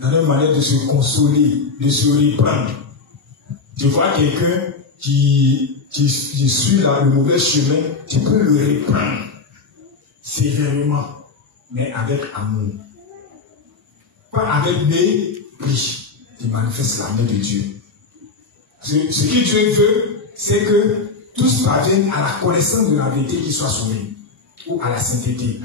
dans nos manières de se consoler, de se répandre. Tu vois quelqu'un qui suit le mauvais chemin, tu peux le répandre sévèrement, mais avec amour. Pas avec mépris. Il manifeste l'amour de Dieu. Ce que Dieu veut, c'est que tous parviennent à la connaissance de la vérité, qu'ils soient sauvés, ou à la sainteté.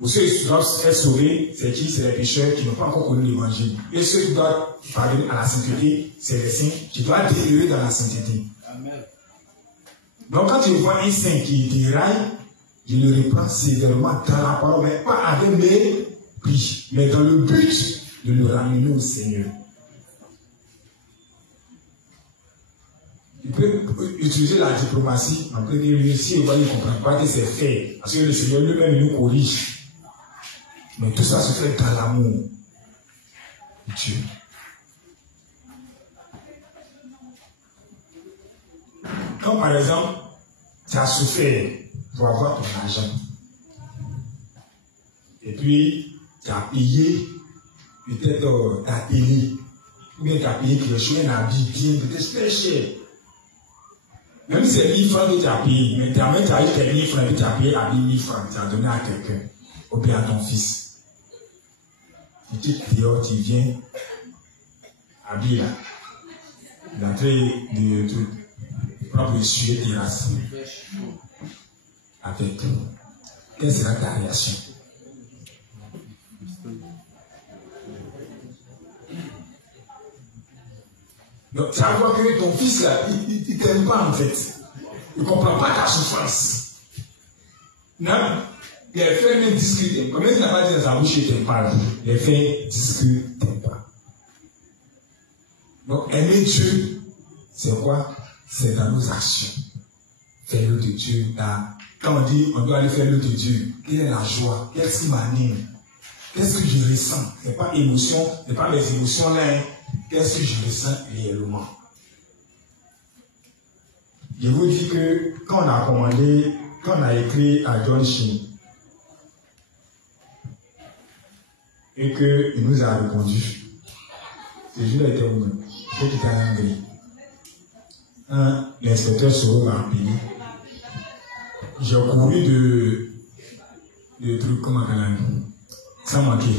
Ou ceux qui doivent être sauvés, c'est qui? C'est les pécheurs qui n'ont pas encore connu l'évangile. Et ceux qui doivent parvenir à la sainteté, c'est les saints qui doivent demeurer dans la sainteté. Amen. Donc quand tu vois un saint qui déraille, je le reprends sévèrement dans la parole, mais pas avec mépris, mais dans le but de le ramener au Seigneur. Il peut utiliser la diplomatie en premier lieu si il ne comprend pas que c'est fait. Parce que le Seigneur lui-même nous corrige. Mais tout ça se fait dans l'amour de Dieu. Quand par exemple, tu as souffert pour avoir ton argent, et puis tu as payé peut-être ta télé, ou bien tu as payé quelque chose, un habit bien, peut-être très cher. Même si c'est 1000 francs que tu as payé, mais tu as eu tes 1000 francs, et puis tu as payé à 1000 francs, tu as donné à quelqu'un, ou bien à ton fils. Et tu viens habillé là. L'entrée de tout. Pour essuyer tes racines. Avec. Quelle sera ta réaction? Donc, tu vas voir que ton fils là, il ne t'aime pas en fait. Il ne comprend pas ta souffrance. Non? Les faits ne discutent. Comme il n'a pas dit dans sa bouche qu'il ne t'aime pas, les faits discutent, ne t'aiment pas. Donc, aimer Dieu, c'est quoi? C'est dans nos actions. Faire l'œuvre de Dieu. Quand on dit on doit aller faire l'œuvre de Dieu, quelle est la joie? Qu'est-ce qui m'anime? Qu'est-ce que je ressens? Ce n'est pas émotion, ce n'est pas mes émotions là. Hein. Qu'est-ce que je ressens réellement? Je vous dis que quand on a écrit à John Sheen, et qu'il nous a répondu, ce jour-là était où? Il était en Hongrie. L'inspecteur Soro m'a appelé. J'ai couru de trucs, comment on appelle, sans manquer,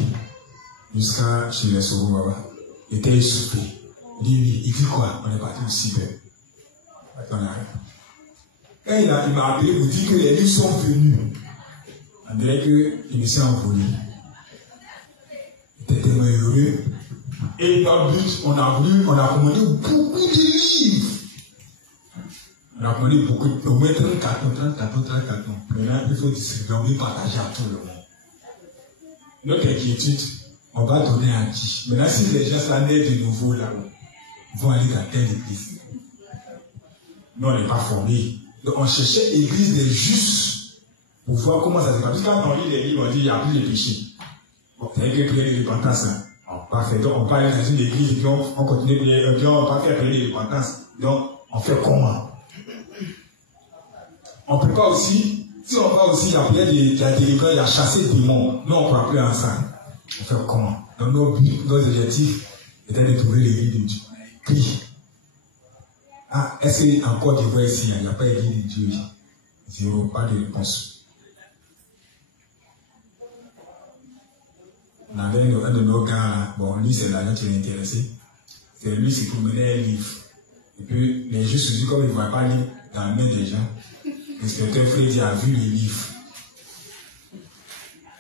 jusqu'à chez les Soro là-bas. Il était essoufflé. Il dit quoi? On est parti au cyber. Quand il m'a appelé pour dire que les livres sont venus. On dirait qu'il me s'est envolé. Il était tellement heureux. Et dans le but, on a commandé beaucoup de livres. On a commandé beaucoup, au moins 30 cartons. Maintenant, il faut distribuer, on veut partager à tout le monde. Notre inquiétude, on va donner à qui? Maintenant, si les gens s'en aident de nouveau là, vont aller dans telle église. Nous, on n'est pas formés. Donc, on cherchait l'église des justes pour voir comment ça se passe. Parce que quand on lit les livres, on dit qu'il n'y a plus de péché. Bon, c'est que prière de repentance. On va faire. Donc, on va aller dans une église et puis on continue de prier. Et puis, on va faire prière de repentance. Donc, on fait comment? On ne peut pas aussi, si on va aussi, il y a prière de la délivrance, il y a chassé le démon. Nous, on ne peut plus ensemble. On fait comment? Donc, nos objectifs étaient de trouver l'église de Dieu. Puis, est-ce qu'encore tu vois ici, il n'y a pas d'église de Dieu? Zéro, pas de réponse. On avait un de nos gars, bon, lui, c'est l'agent qui l'intéressait. C'est lui, c'est pour mener un livre. Et puis, les gens se disent, comme ils ne voient pas lire dans la main des gens, l'inspecteur Freddy a vu les livres.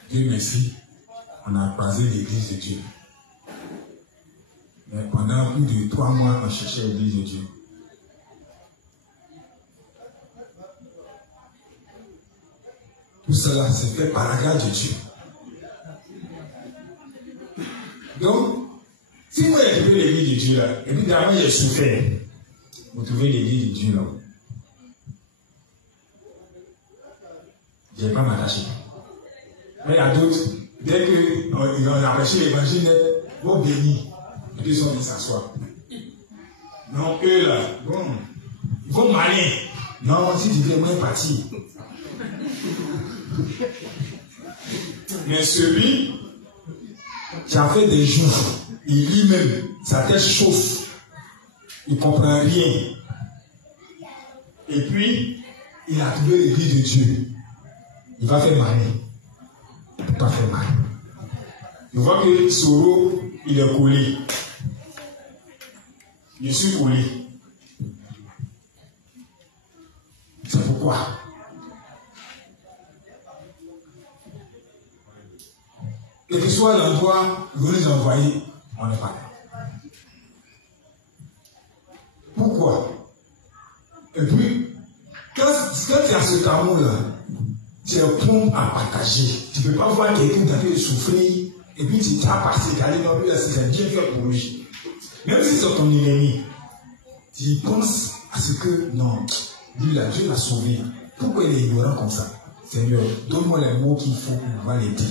Dieu merci, on a croisé l'église de Dieu. Mais pendant plus de 3 mois, on cherchait l'église de Dieu. Tout cela s'est fait par la grâce de Dieu. Donc, si vous avez trouvé l'église de Dieu là, et puis d'abord il a souffert, vous trouvez l'église de Dieu là. Je ne vais pas m'attacher. Mais il y a d'autres, dès qu'on a prêché l'évangile, vos bénis, et puis ils sont venus s'asseoir. Non, eux là, bon, ils vont malin. Non, si tu veux moins partir. Mais celui qui a fait des jours, il lit même, sa tête chauffe, il ne comprend rien. Et puis, il a trouvé l'église de Dieu. Il va faire mal. Il ne peut pas faire mal. Je vois que Soro, il est collé. Je suis collé. C'est pourquoi. Quel que soit l'endroit où vous nous envoyez, on n'est pas là. Pourquoi? Et puis, quand tu as ce tamour-là, tu es prompt à partager. Tu ne peux pas voir quelqu'un qui a fait souffrir et puis tu t'as passé, d'aller dans lui, c'est bien fait pour lui. Même si c'est ton ennemi, tu penses à ce que, non, lui là, Dieu l'a sauvé. Pourquoi il est ignorant comme ça? Seigneur, donne-moi les mots qu'il faut pour pouvoir l'aider.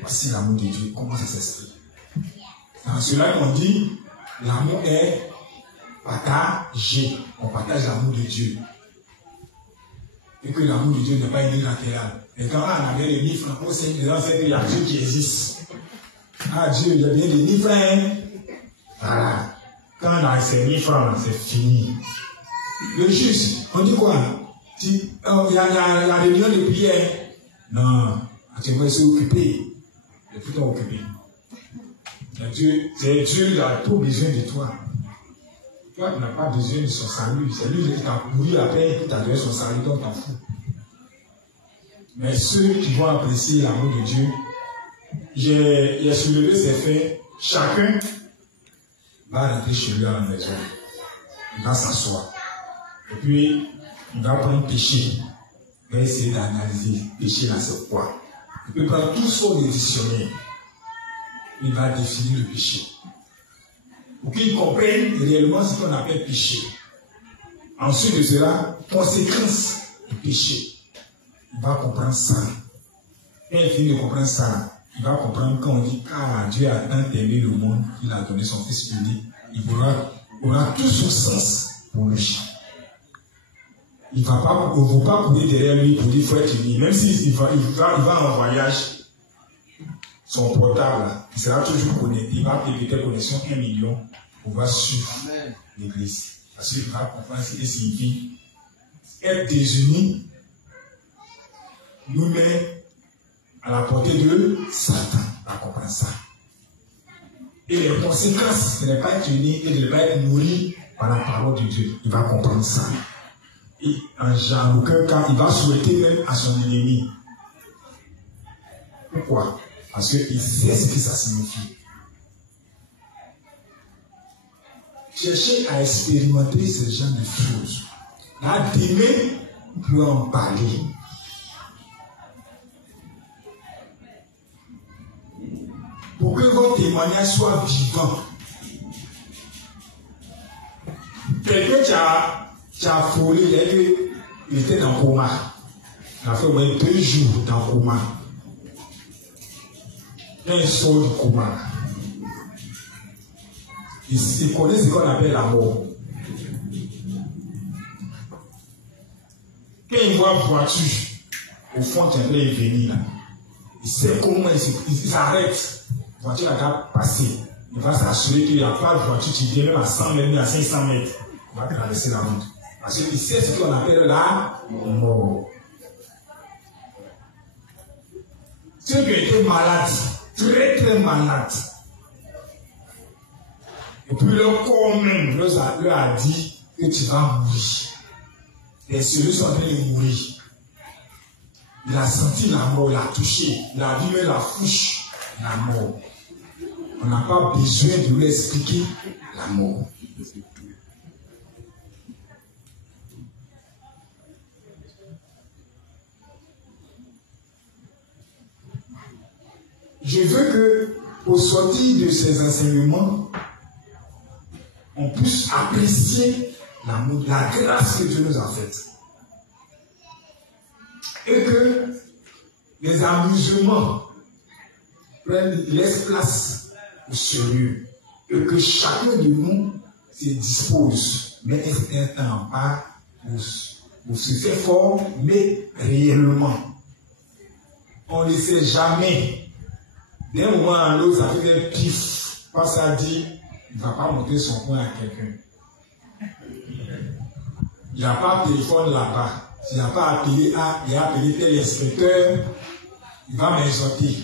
Voici l'amour de Dieu, comment ça s'exprime. Dans cela qu'on dit, l'amour est partagé. On partage l'amour de Dieu. et que l'amour de Dieu n'est pas unilatéral. Et quand on a bien les 1000 francs, on sait qu'il y a Dieu qui existe. Ah Dieu, il y a bien les 1000 francs. Hein? Voilà. Quand on a ces 1000 francs, c'est fini. Le juste, on dit quoi? Il y a réunion de prière. Non, actuellement, c'est occupé. Il est tout le temps occupé. Dieu, il a tout besoin de toi. Toi, tu n'as pas besoin de son salut. C'est lui qui t'a couru après, qui t'a donné son salut, donc t'en fous. Mais ceux qui vont apprécier l'amour de Dieu, j'ai soulevé ces faits. Chacun va rentrer chez lui à la maison. Il va s'asseoir. Et puis, il va prendre péché. Il va essayer d'analyser. Péché là, c'est quoi? Il peut prendre tout son dictionnaire. Il va définir le péché. Pour qu'il comprenne réellement ce qu'on appelle péché. Ensuite de cela, conséquence du péché. Il va comprendre ça. Quand il finit de comprendre ça, il va comprendre quand on dit car Dieu a tant aimé le monde qu'il a donné son Fils unique. Il aura tout son sens pour lui. Il ne va pas courir derrière lui pour dire qu'il faut être uni. Même s'il va en voyage, son portable, il sera toujours connecté. Il va payer peut-être connexion 1 million pour pouvoir suivre l'église. Parce qu'il va comprendre ce qui signifie être désunis nous met à la portée de Satan. Il va comprendre ça. Et les conséquences de ne pas être unis et de ne pas être nourris par la parole de Dieu. Il va comprendre ça. Et en aucun cas, il va souhaiter même à son ennemi. Pourquoi? Parce qu'il sait ce que ça signifie. Cherchez à expérimenter ce genre de choses. Là, demain, vous pouvez en parler. Pour que votre témoignage soit vivant. Quelqu'un qui a frôlé, il était dans le coma. Il a fait au moins 2 jours dans le coma. Il sort du coma. Il connaît ce qu'on appelle la mort. Quand il voit une voiture, au fond, qui est venir là, il sait comment il s'arrête. La voiture a passé. Il va s'assurer qu'il n'y a pas de voiture qui vient même à 100 mètres, même à 500 mètres. Il va traverser la route. Parce qu'il sait ce qu'on appelle la mort. Ceux qui étaient malades, très très malades, et puis leur corps même leur a dit que tu vas mourir. Et ceux-là sont en train de mourir. Il a senti la mort, il a touché, il a vu même la couche, la mort. On n'a pas besoin de lui expliquer la mort. Je veux que, au sortir de ces enseignements, on puisse apprécier l'amour, la grâce que Dieu nous a faite. Et que les amusements laissent place au sérieux. Et que chacun de nous se dispose, mais un temps pas pour se faire fort, mais réellement. On ne sait jamais. D'un moment à l'autre, ça fait un pif. Pas ça dit, il ne va pas montrer son point à quelqu'un. Il n'y a pas de téléphone là-bas. S'il n'a pas appelé A, il a appelé tel inspecteur, il va m'exhorter.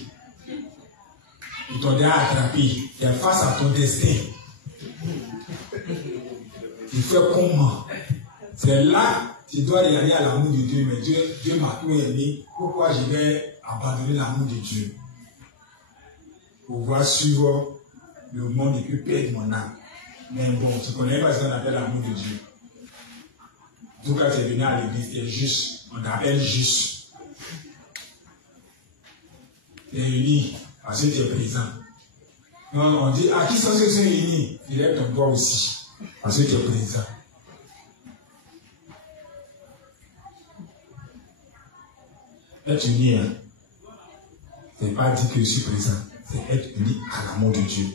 Il t'en a attrapé. Il est face à ton destin. Il fait comment? C'est là que tu dois regarder à l'amour de Dieu. Mais Dieu m'a tout aimé. Pourquoi je vais abandonner l'amour de Dieu? Pour pouvoir suivre le monde et puis perdre mon âme. Mais bon, tu ne connais pas ce qu'on appelle l'amour de Dieu. En tout cas, tu es venu à l'église, tu es juste. On t'appelle juste. Tu es uni parce que tu es présent. Non, on dit, à qui sont ceux qui sont unis? Il lève ton doigt aussi. Parce que tu es présent. Être uni, hein, ce n'est pas dire que je suis présent. C'est être uni à l'amour de Dieu.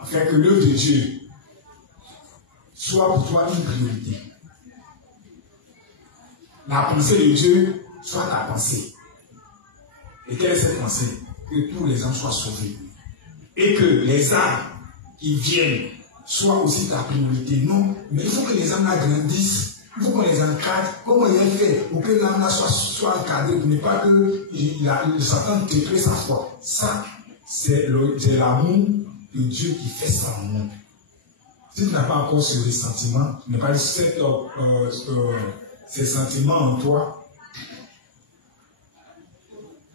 Afin que l'œuvre de Dieu soit pour toi une priorité. la pensée de Dieu soit ta pensée. Et quelle est cette pensée? Que tous les hommes soient sauvés. Et que les âmes qui viennent soient aussi ta priorité. Non, mais il faut que les âmes là grandissent. Il faut qu'on les encadre. Comment il est fait pour que l'âme là soit encadrée, pour ne pas que Satan détruise sa foi. Ça, c'est l'amour de Dieu qui fait ça en nous. Si tu n'as pas encore ce ressentiment, tu n'as pas eu ces sentiments en toi,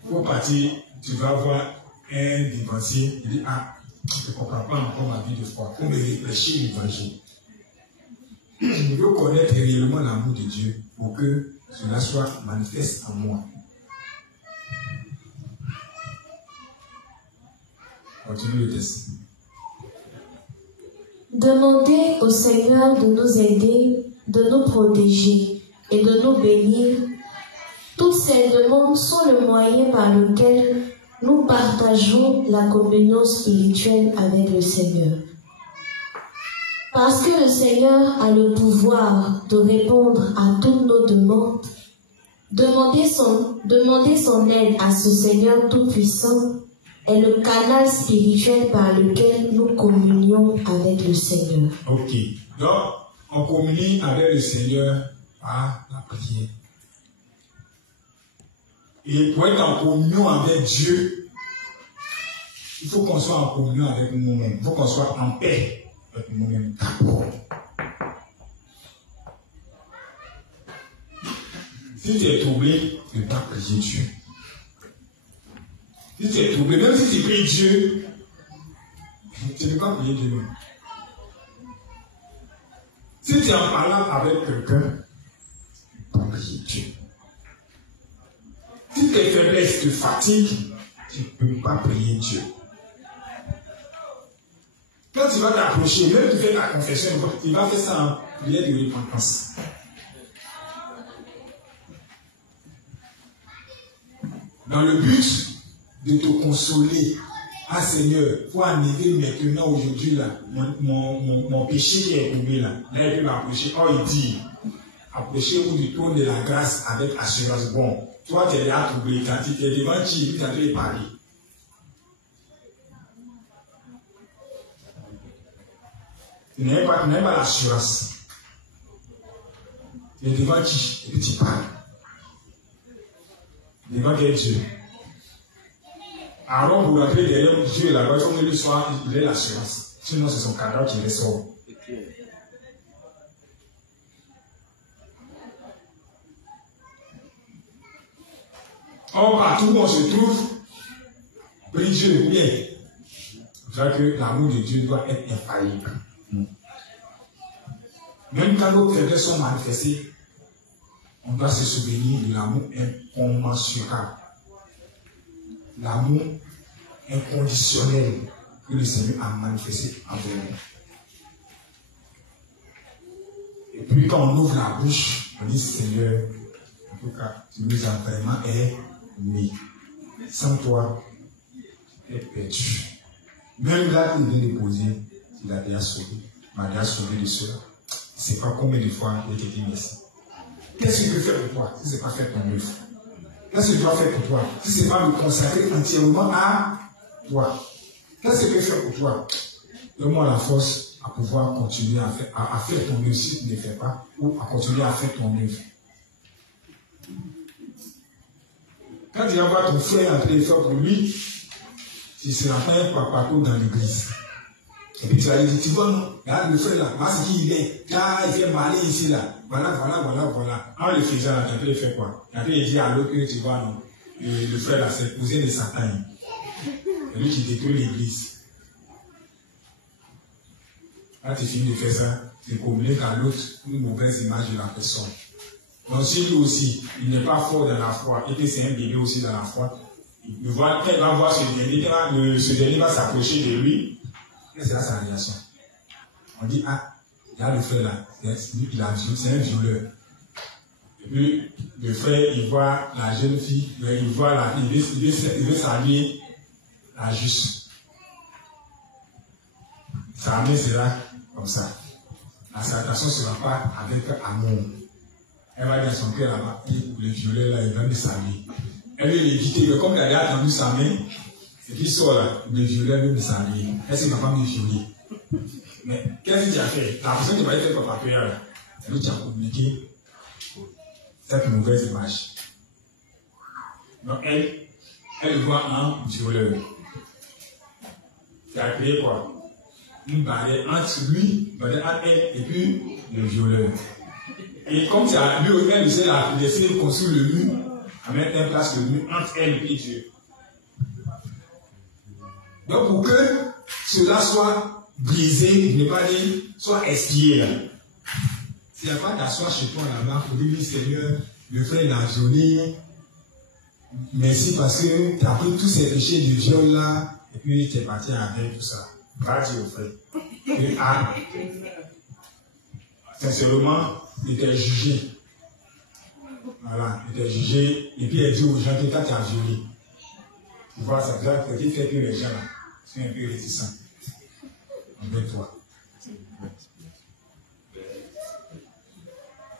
il faut partir, tu vas voir un dévancier, il dit, ah, je ne comprends pas encore ma vie de foi. Il faut me réfléchir l'évangile. Je veux connaître réellement l'amour de Dieu pour que cela soit manifeste en moi. Continue le texte. Demandez au Seigneur de nous aider, de nous protéger et de nous bénir. Toutes ces demandes sont le moyen par lequel nous partageons la communion spirituelle avec le Seigneur. Parce que le Seigneur a le pouvoir de répondre à toutes nos demandes, demander son aide à ce Seigneur Tout-Puissant est le canal spirituel par lequel nous communions avec le Seigneur. Ok. Donc, on communie avec le Seigneur par la prière. Et pour être en communion avec Dieu, il faut qu'on soit en communion avec nous-mêmes. Il faut qu'on soit en paix avec nous-mêmes d'abord. Si tu es troublé, tu ne peux pas prier Dieu. Si tu es troublé, même si tu pries Dieu, tu ne peux pas prier Dieu. Si tu es en parlant avec quelqu'un, tu ne peux pas prier Dieu. Si tes faiblesses te fatiguent, tu ne peux pas prier Dieu. Quand tu vas t'approcher, même tu fais ta confession, tu vas faire ça en prière de repentance. Dans le but de te consoler, ah Seigneur, il faut enlever maintenant, aujourd'hui, là, mon péché qui est tombé là. Là, il peut m'approcher. Oh, il dit, approchez-vous du trône de la grâce avec assurance. Bon, toi, tu es là troublé. Quand tu es devant qui, tu as dû parler. Tu n'as pas l'assurance. Tu es devant qui? Et puis tu parles. Devant quel Dieu? Aaron, pour rentrer derrière Dieu là-bas, il faut que lui soit, il ait l'assurance. Sinon, c'est son cadavre qui ressort. Or, partout où on se trouve, prie Dieu, bien. C'est vrai que l'amour de Dieu doit être infaillible. Même quand nos faiblesses sont manifestées, on doit se souvenir de l'amour incommensurable. L'amour inconditionnel que le Seigneur a manifesté envers nous. Et puis quand on ouvre la bouche, on dit Seigneur, en tout cas, tu nous as vraiment aimés. Sans toi, tu es perdu. Même là, il vient de poser, il a déjà sauvé. Il m'a déjà sauvé de cela. Je ne sais pas combien de fois il te dit merci. Qu'est-ce qu'il peut faire pour toi si ce n'est pas faire ton œuvre? Qu'est-ce qu'il doit faire pour toi si ce n'est pas me consacrer entièrement à toi? Qu'est-ce qu'il peut faire pour toi? Donne-moi la force à pouvoir continuer à faire ton œuvre si tu ne le fais pas, ou à continuer à faire ton œuvre. Quand tu vas voir ton frère en train de faire pour lui, tu ne seras pas un papato dans l'église. Et puis tu vas lui dire, tu vois, non, regarde le frère là, vois ce qu'il est, là, il vient parler ici là, voilà. En le faisant là, tu peux le faire quoi? Et après il dit à l'autre que tu vois, non, le frère là, c'est le cousin de Satan. C'est lui qui détruit l'église. Quand tu finis de faire ça, tu communiques à l'autre une mauvaise image de la personne. Donc si lui aussi, il n'est pas fort dans la foi, et que c'est un bébé aussi dans la foi, il va voir ce dernier va s'approcher de lui. C'est là sa réaction. On dit, ah, il y a le frère là, c'est un violeur. Et puis, le frère, il voit la jeune fille, il veut saluer la juste. Sa main sera comme ça. La salutation ne sera pas avec amour. Elle va dans son cœur là-bas, le violet là, il va me saluer. Elle veut l'éviter, mais comme elle a attendu sa main, et puis il sort là, le violet veut me saluer. Elle sait que ma femme est violer. Mais qu'est-ce que tu as fait? La personne qui va être papa père là, elle t'a communiqué cette mauvaise image. Donc elle voit un violeur. Tu as créé quoi? Une barrière entre lui, entre elle et puis le violeur. Et comme tu as lui, elle essaie de construire le mur, à mettre en place le mur entre elle et Dieu. Donc pour que cela soit brisé, ne pas dire, soit expié là. S'il n'y a pas d'asseoir chez toi là-bas pour dire, Seigneur, le frère il a violé, merci parce que tu as pris tous ces péchés de viol là, et puis tu es parti avec tout ça. Va dire au frère. Et sincèrement, il était jugé. Voilà, il était jugé, et puis il dit aux gens que toi tu as violé. Tu vois, ça peut faire que les gens là sont un peu réticents envers toi.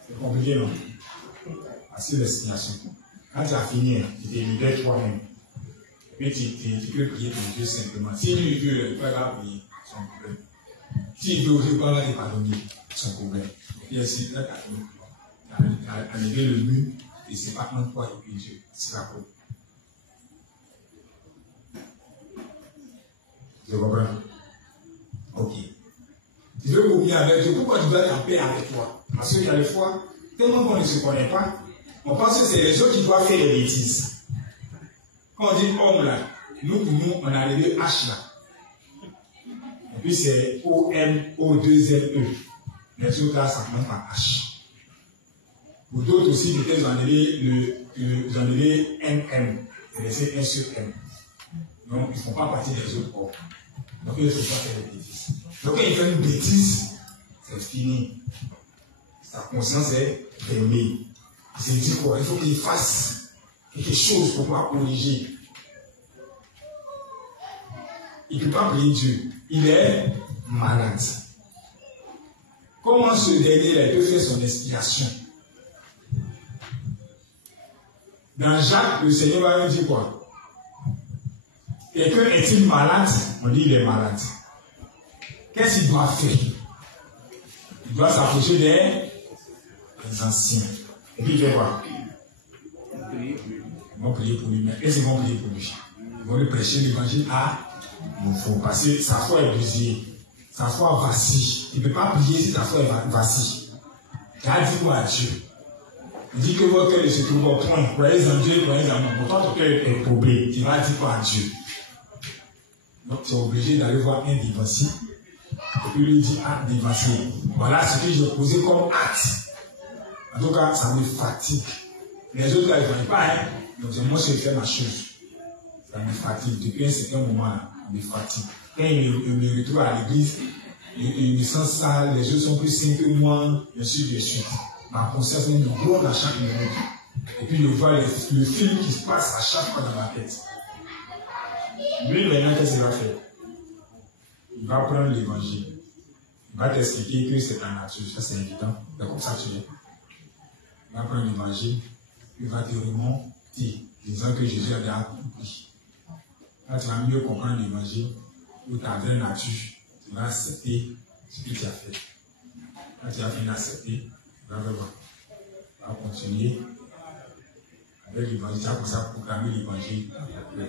C'est compliqué, non? Assez l'explication. Quand tu as fini, tu t'es libéré toi-même. Mais tu peux prier pour Dieu simplement. Si lui veut, il peut pas prier son problème. S'il veut, il peut pas pardonner son problème. Et ainsi, là, tu as levé le mur, et c'est pas entre toi et puis Dieu. C'est pas quoi. Tu comprends? Ok. Tu veux communier avec Dieu, pourquoi tu dois être en paix avec toi? Parce qu'il y a des fois, tellement qu'on ne se connaît pas, on pense que c'est les autres qui doivent faire des bêtises. Quand on dit homme là, nous pour nous, on a les deux H là. Et puis c'est O-M-O-2-L-E. Les autres là, ça commence par H. Pour d'autres aussi, peut-être vous enlevez M-M. C'est un sur M. Donc, ils ne font pas partie des autres corps. Donc, ils ne faut pas faire des bêtises. Donc, quand il fait une bêtise, c'est fini. Sa conscience est fermée. Il s'est dit quoi? Il faut qu'il fasse quelque chose pour pouvoir corriger. Il ne peut pas prier Dieu. Il est malade. Comment ce dernier-là peut faire son inspiration? Dans Jacques, le Seigneur va lui dire quoi? Quelqu'un est-il malade? On dit il est malade. Qu'est-ce qu'il doit faire? Il doit s'approcher des anciens. Et puis il fait quoi? Ils vont prier pour lui. Qu'est-ce qu'ils vont prier pour lui? Ils vont lui prêcher l'évangile à nouveau. Parce que sa foi est brisée. Sa foi vacille. Il ne peut pas prier si sa foi est vacille. Il a dit quoi à Dieu? Il dit que votre cœur se trouve au point. Croyez en Dieu, croyez en moi. Pourtant ton cœur est troublé. Tu vas dire quoi à Dieu? Donc tu es obligé d'aller voir un dévancier. Et puis lui dit acte dévancier. Voilà ce que j'ai posé comme acte. En tout cas, ça me fatigue. Les autres là, ils ne voient pas, hein. Donc moi, je fais ma chose. Ça me fatigue. Depuis un certain moment, là, ça me fatigue. Quand je me retrouve à l'église, je me sens sale, les autres sont plus sains que moi, ainsi de suite. Ma conscience me gronde à chaque minute. Et puis je vois le film qui se passe à chaque fois dans ma tête. Lui, maintenant, qu'est-ce qu'il va faire? Il va prendre l'évangile. Il va t'expliquer que c'est ta nature. Ça, c'est évident. C'est comme ça que tu es. Il va prendre l'évangile. Il va te remonter, disant que Jésus a déjà tout pris. Là, tu vas mieux comprendre l'évangile. Où ta vraie nature, tu vas accepter ce que tu as fait. Quand tu as fini d'accepter, tu vas continuer avec l'évangile. Tu vas commencer à proclamer l'évangile.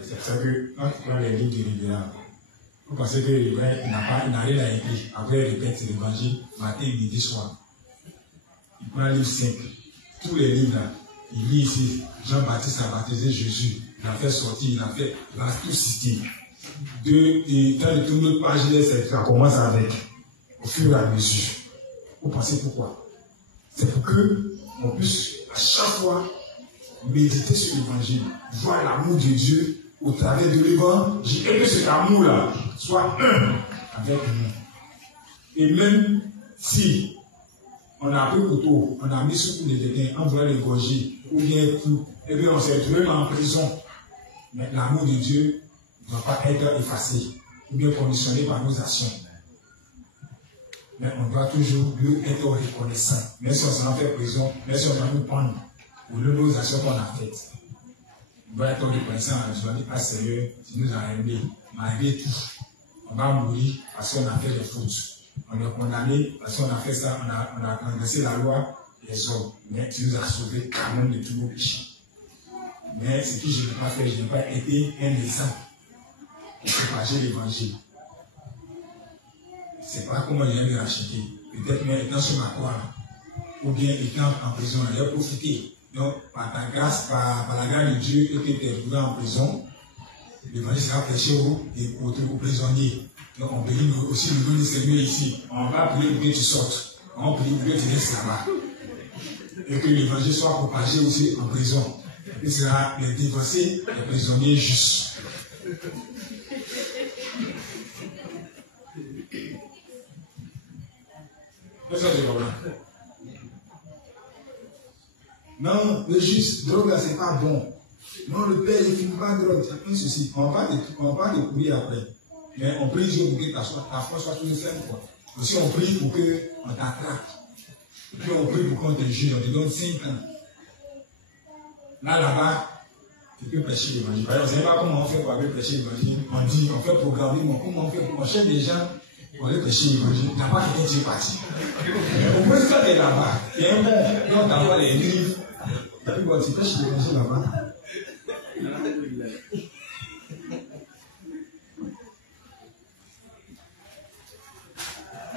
C'est pour ça que quand tu prends les livres de Révérend, vous pensez que le vrai n'a rien à écrire. Après, il répète l'évangile matin, midi, soir. Il prend un livre simple. Tous les livres là, il lit ici. Jean-Baptiste a baptisé Jésus. Il a fait sortir, il a tout cité. Quand de toute notre page, ça commence avec, au fur et à mesure. Vous pensez pourquoi? C'est pour que on puisse à chaque fois méditer sur l'évangile, voir l'amour de Dieu au travers de l'évangile, et que cet amour-là soit un avec nous. Et même si on a pris couteau, on a mis sous les dédains, on voulait l'égorger, ou bien tout, et bien on s'est trouvé en prison. Mais l'amour de Dieu ne doit pas être effacé, ou bien conditionné par nos actions. Mais on doit toujours lui être reconnaissant. Même si on s'en fait prison, même si on va nous prendre pour nos actions qu'on a faites. On doit être reconnaissant. Je dois dire, pas sérieux, si nous avons aimé, malgré tout, on va mourir parce qu'on a fait des fautes. On est condamné parce qu'on a fait ça, on a transgressé la loi des hommes. Mais tu nous as sauvés quand même de tous nos péchés. Mais ce que je n'ai pas fait, je n'ai pas été un exemple pour propager l'évangile. C'est pas comment j'ai me racheter. Peut-être même étant sur ma croix, ou bien étant en prison, j'ai profité. Donc, par ta grâce, par la grâce de Dieu, que tu es trouvé en prison, l'évangile sera prêché aux prisonniers. Donc, on peut aussi nous donner Seigneur ici. On va prier pour que tu sortes. On prie pour que tu restes là-bas. Et que l'évangile soit propagé aussi en prison. Ce sera les divorcés, les prisonniers justes. Non, le juste, drogue là, c'est pas bon. Non, le père, il ne fume pas de drogue. C'est un souci. On va te courir après. Mais on prie Dieu pour que ta foi soit toujours simple. Aussi, on prie pour qu'on t'attrape. Puis on prie pour qu'on te juge. On te donne 5 ans. Là-bas, tu peux prêcher l'évangile. Par exemple, on ne sait pas comment on fait pour aller prêcher l'évangile. On dit, on fait programmer, mais comment on fait pour chercher des gens pour aller prêcher l'évangile. Là-bas, quelqu'un qui est parti. On peut se faire là-bas. Il y a un bon. Donc, d'avoir les livres. Et puis, bon, tu prêches l'évangile là-bas.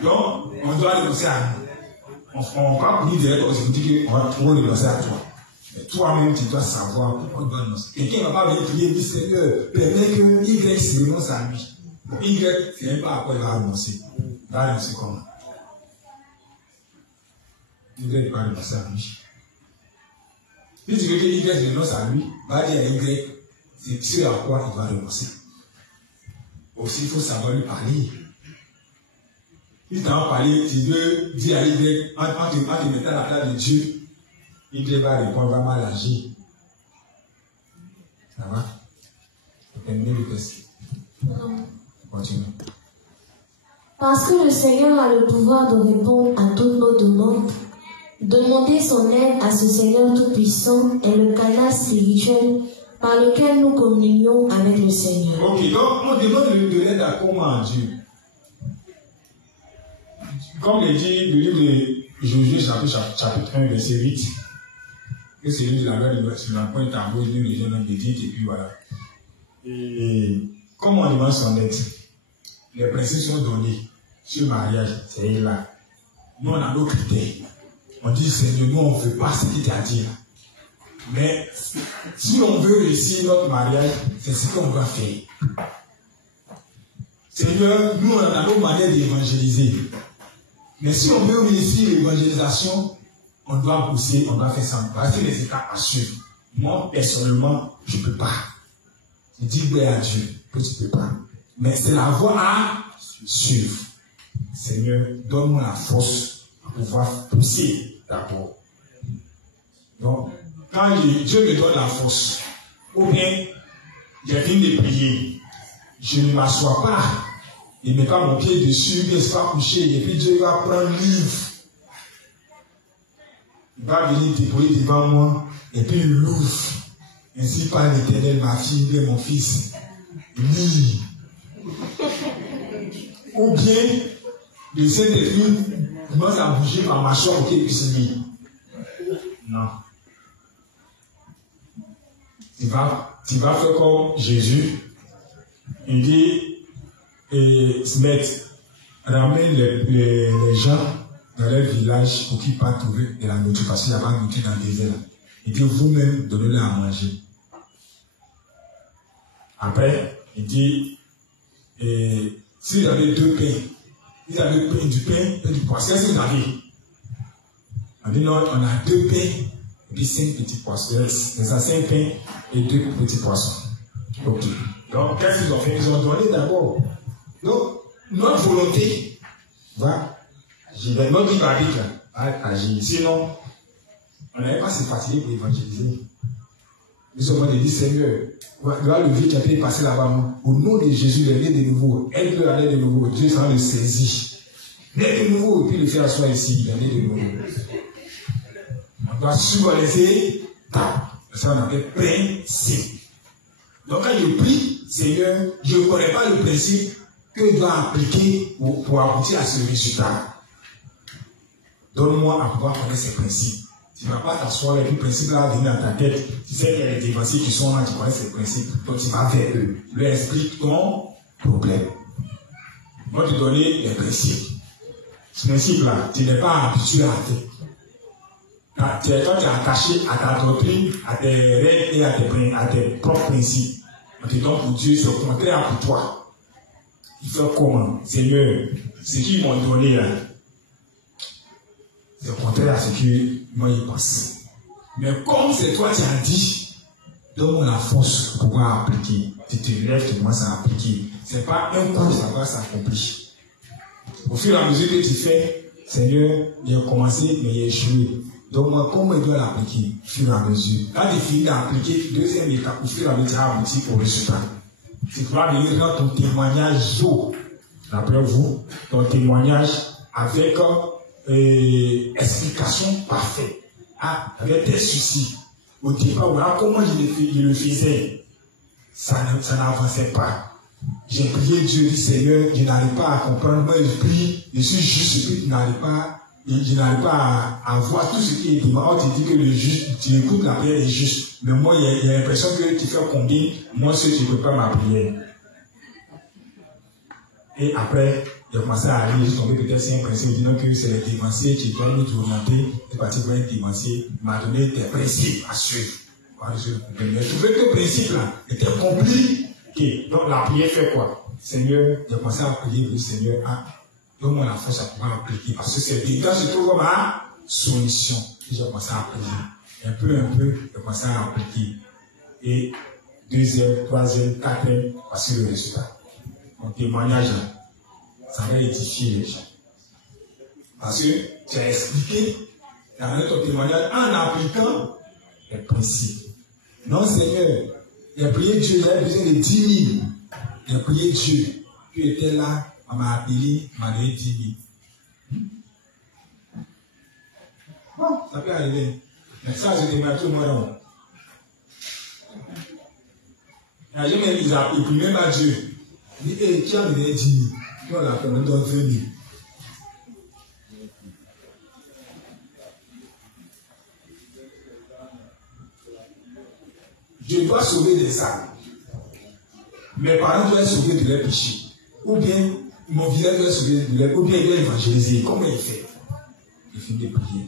Donc, on doit le lancer à nous. On ne va pas venir direct on dit qu'on va le lancer à toi. Mais toi-même, tu dois savoir pourquoi tu dois le lancer. Quelqu'un ne va pas venir prier et dire Seigneur, permets que Y se renonce à lui. Y, c'est même pas à quoi il va renoncer. Il va renoncer comment? Y va renoncer à lui. Si tu veux que Y renonce à lui, va dire à Y, c'est ce à quoi il va renoncer. Aussi, il faut savoir lui parler. Si tu as parlé, tu veux dire à Y, en te mettant à la place de Dieu, Y va répondre, va mal agir. Ça va? Terminez le test. Continue. Parce que le Seigneur a le pouvoir de répondre à toutes nos demandes, demander son aide à ce Seigneur Tout-Puissant est le canal spirituel par lequel nous communions avec le Seigneur. Ok, donc on demande de l'aide à comment Dieu? Comme le dit le livre de Josué, chapitre 1, verset 8, que c'est lui de la loi sur la pointe en haut, il nous donne des dites, et puis voilà. Et comme on demande son aide, les principes sont donnés sur le mariage, c'est là. Nous, on a nos critères. On dit, Seigneur, nous, on ne veut pas ce qu'il t'a dit là. Mais si on veut réussir notre mariage, c'est ce qu'on doit faire. Seigneur, nous, on a nos manières d'évangéliser. Mais si on veut réussir l'évangélisation, on doit pousser, on doit faire ça. Voici les étapes à suivre. Moi, personnellement, je ne peux pas. Je dis gloire à Dieu que tu ne peux pas. Mais c'est la voie à suivre. Seigneur, donne-moi la force pour pouvoir pousser d'abord. Donc, quand Dieu me donne la force, ou bien j'ai fini de prier, je ne m'assois pas. Il ne met pas mon pied dessus, il ne se pas coucher, et puis Dieu va prendre le livre. Il va venir déployer devant moi, et puis il l'ouvre. Ainsi parle l'Éternel, ma fille et mon fils. Lis. Ou bien, le Saint-Esprit commence à bouger par ma chambre pour qu'il puisse lire. Non. Tu vas faire comme Jésus. Il dit, et se mettre, ramène les gens dans leur village pour qu'ils partent trouver de la nourriture, parce qu'il y a pas de nourriture dans le désert. Il dit, vous-même, donnez-leur à manger. Après, il dit, s'ils avaient 2 pains, ils avaient du pain et du poisson. Qu'est-ce que vous avez? On dit, non, on a 2 pains et puis 5 petits poissons. C'est ça, 5 pains et 2 petits poissons. Ok. Donc, qu'est-ce qu'ils ont fait? Ils ont donné d'abord. Donc, notre volonté va agir. Notre vie va agir. Sinon, on n'avait pas se fatiguer pour évangéliser. Nous sommes de dire, Seigneur, là, le vieux qui a été passé là-bas, au nom de Jésus, il est né de nouveau. Elle peut aller de nouveau. Dieu s'en le saisit. Né de nouveau, et puis le faire asseoir ici, il est né de nouveau. On doit suivre les étapes. Ça, on appelle principe. Donc, quand je prie, Seigneur, je ne connais pas le principe que je dois appliquer pour aboutir à ce résultat. Donne-moi à pouvoir connaître ces principes. Tu ne vas pas t'asseoir avec le principe là, venir dans ta tête. Tu sais qu'il y a des dévanciers qui sont là, tu connais ces principes. Donc, tu vas vers eux. Tu leur expliques ton problème. Ils vont te donner les principes. Ce principe-là, tu n'es pas habitué à faire. Quand tu es attaché à ta doctrine, à tes règles et à tes propres principes. On te donne pour Dieu, c'est au contraire pour toi. Il fait comment? Seigneur, ce qu'ils m'ont donné là, c'est au contraire à ce que moi je pense. Mais comme c'est toi qui as dit, donne-moi la force pour pouvoir appliquer. Tu te lèves, tu commences à appliquer. Ce n'est pas un coup, ça va s'accomplir. Au fur et à mesure que tu fais, Seigneur, j'ai commencé, mais j'ai échoué. Donc, moi, comment je dois l'appliquer au fur et à mesure? Quand tu finis d'appliquer, deuxième étape, au fur et à mesure, tu vas aboutir au résultat. Tu vas venir dans ton témoignage, d'après vous, ton témoignage avec explication parfaite. Ah, avec tes soucis. Au départ, voilà comment je le faisais. Ça n'avançait pas. J'ai prié Dieu, dit Seigneur, je n'arrive pas à comprendre. Moi, je prie, je suis juste, et puis je n'arrive pas à voir tout ce qui est demandé. On te dit que le juste, tu écoutes la prière est juste. Mais moi, il y a l'impression que tu fais combien, moi, je ne peux pas ma prière. Et après, j'ai commencé à lire, j'ai tombé peut-être c'est un principe disant que c'est les dévanciers qui doivent nous orienter. C'est parti pour un dévancier, il m'a donné des principes à suivre. Mais je trouvais que le principe là était compliqué. Donc la prière fait quoi? Seigneur, j'ai commencé à prier le Seigneur, donne-moi la force à pouvoir appliquer. Parce que c'est dedans se trouve ma solution. Et j'ai commencé à prier. Un peu, j'ai commencé à appliquer. Et deuxième, troisième, quatrième, voici le résultat. Mon témoignage là, ça va édifier les gens. Parce que tu as expliqué dans ton témoignage en appliquant les principes. Non, Seigneur, j'ai prié Dieu, j'avais besoin de 10 000. J'ai prié Dieu. Tu étais là, on m'a appelé, on m'a donné 10 000. Bon, ça peut arriver. Mais ça, je témoigne tout le monde. Il n'y a jamais il prie même à Dieu. Il dit, hey, qui a donné 10 000? Qui on l'appelle, on donne 20 000. Je dois sauver des âmes. Mes parents doivent sauver de leurs péchés. Ou bien, mon village doit sauver de leurs péchés. Ou bien, il doit évangéliser. Comment il fait? Il finit de prier.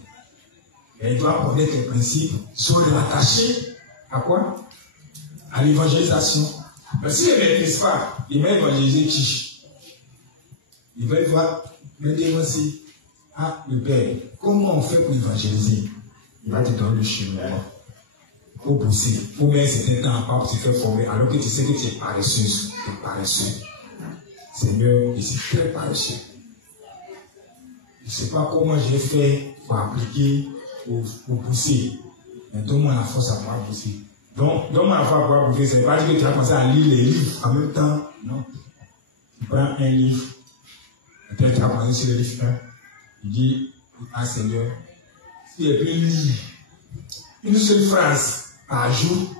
Et il doit connaître les principes. Ils sont rattachés à quoi? À l'évangélisation. Mais s'il ne maîtrise pas, il va évangéliser qui? Il va voir, me dire aussi, le Père, comment on fait pour évangéliser? Il va te donner le chemin. Il faut pousser. Il faut mettre un certain temps à part pour te faire former, alors que tu sais que tu es paresseuse. Tu es paresseux. Seigneur, je suis très paresseux. Je ne sais pas comment j'ai fait pour appliquer, pour pousser. Mais donne-moi la force à pouvoir pousser. Donc, donne-moi la force à pouvoir pousser. Ce n'est pas dire que tu vas commencer à lire les livres en même temps. Non. Tu prends un livre. Peut-être tu vas commencer sur le livre 1. Tu dis, Seigneur, si je peux lire une seule phrase par jour,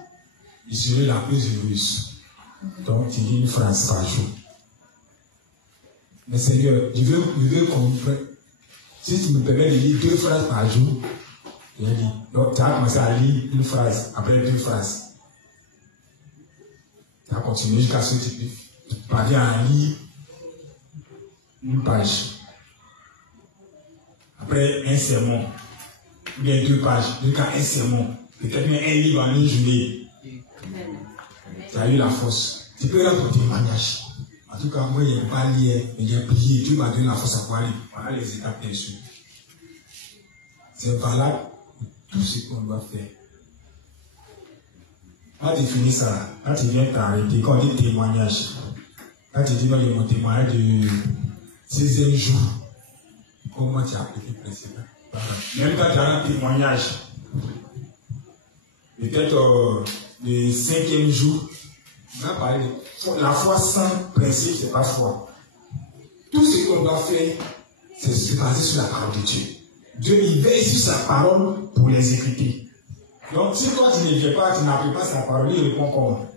je serai la plus heureuse. Donc, tu lis une phrase par jour. Mais Seigneur, je veux comprendre. Si tu me permets de lire 2 phrases par jour, je lis. Donc, tu as commencé à lire une phrase, après 2 phrases. Tu as continué jusqu'à ce que tu parviens à lire une page. Après un sermon, ou bien 2 pages, jusqu'à un sermon, peut-être même un livre en une journée. Tu as eu la force. Tu peux rendre ton témoignage. En tout cas, moi, je n'ai pas lié, mais j'ai prié. Dieu m'a donné la force à pouvoir lire. Voilà les étapes bien sûr. C'est valable pour tout ce qu'on doit faire. Quand tu finis ça, quand tu viens t'arrêter, quand on dit témoignage, quand tu dis non, il y a mon témoignage du 16e jour, comment tu as appliqué le principe? Même quand tu as un témoignage, peut-être le 5e jour, on va parler de la foi sans principe, c'est pas foi. Tout ce qu'on doit faire, c'est basé sur la parole de Dieu. Dieu, il veille sur sa parole pour l'exécuter. Donc, si toi, tu ne viens pas, tu n'appliques pas sa parole, il répond comment?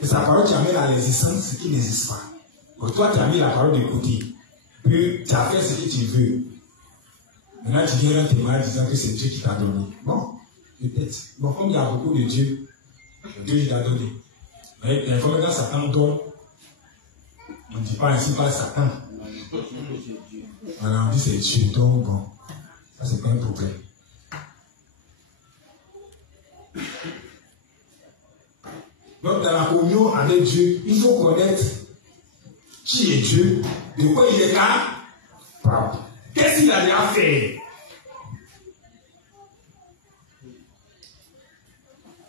Et sa parole, tu amènes à l'existence ce qui n'existe pas. Donc, toi, tu as mis la parole de côté. Puis, tu as fait ce que tu veux. Maintenant, tu viens rendre témoignage disant que c'est Dieu qui t'a donné. Bon, peut-être. Bon, comme il y a beaucoup de Dieu, Dieu il t'a donné. Mais quand Satan donne, on ne dit pas ainsi pas Satan. Voilà, on dit c'est Dieu. Donc, bon, ça, c'est pas un problème. Donc, dans la communion avec Dieu, il faut connaître qui est Dieu, de quoi il est capable. Qu'est-ce qu'il a déjà fait?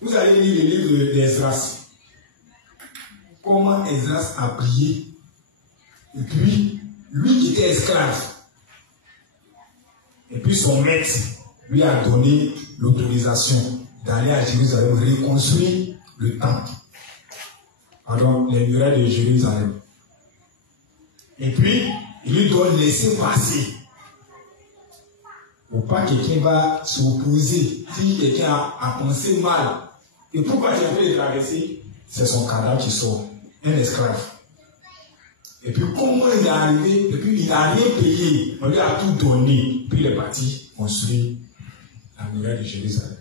Vous allez lire le livre d'Esdras. Comment Esdras a prié. Et puis, lui qui était esclave, et puis son maître lui a donné l'autorisation d'aller à Jérusalem reconstruire le temple. Pardon, les murailles de Jérusalem. Et puis, il lui donne laisser passer. Pour pas quelqu'un va s'opposer. Si quelqu'un a pensé mal. Et pourquoi tu as fait les traverser? C'est son cadavre qui sort. Un esclave. Et puis, comment il est arrivé? Et puis, il n'a rien payé. On lui a tout donné. Puis, il est parti construire la muraille de Jérusalem.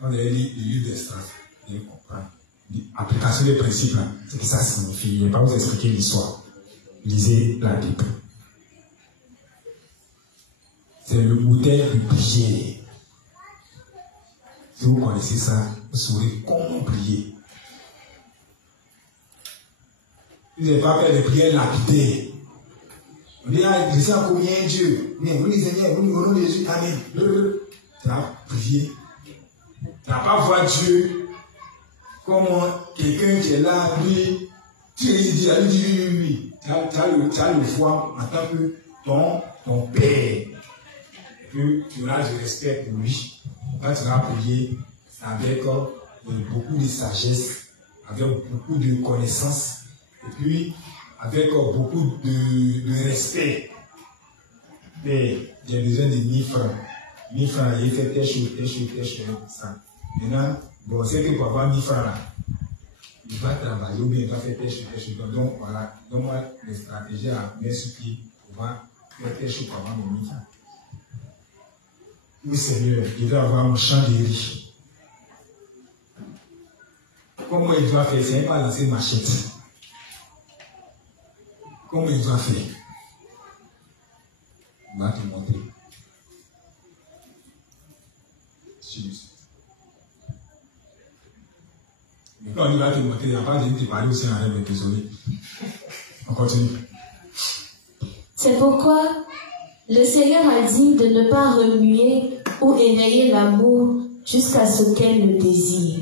Quand vous avez lu le livre d'Esdras, vous allez comprendre. L'application des principes, c'est que ça signifie. Je ne vais pas vous expliquer l'histoire. Lisez la Bible. C'est le modèle de prière. Si vous connaissez ça, vous saurez comment prier. Vous n'avez pas fait des prières lapidaires. On dit, ah, je sais à combien Dieu. Mais vous lisez bien, vous nous au nom de Jésus, amen. Tu as prié. Tu n'as pas vu Dieu comme quelqu'un qui est là, lui, tu lui dis, oui. Tu as le foi en tant que ton père. Et puis, tu auras du respect pour lui. Quand tu vas prier avec beaucoup de sagesse, avec beaucoup de connaissances, et puis avec beaucoup de respect. Mais j'ai besoin de 1000 francs. 1000 francs, il fait tel chose, ça. Maintenant, bon, c'est que pour avoir 1000 francs là, il va travailler ou bien il va faire telle chose. Donc voilà, donne-moi les stratégies à mettre sur pied pour voir faire telle chose pour avoir mes 1000 francs. Oui, Seigneur, je vais avoir mon champ de riz. Comment il doit faire? C'est pas lancer machette. Comment il doit faire? Il va te montrer. Mais quand il va te montrer, il n'y a pas de te parler aussi en rêve, désolé. On continue. C'est pourquoi le Seigneur a dit de ne pas remuer ou éveiller l'amour jusqu'à ce qu'elle le désire.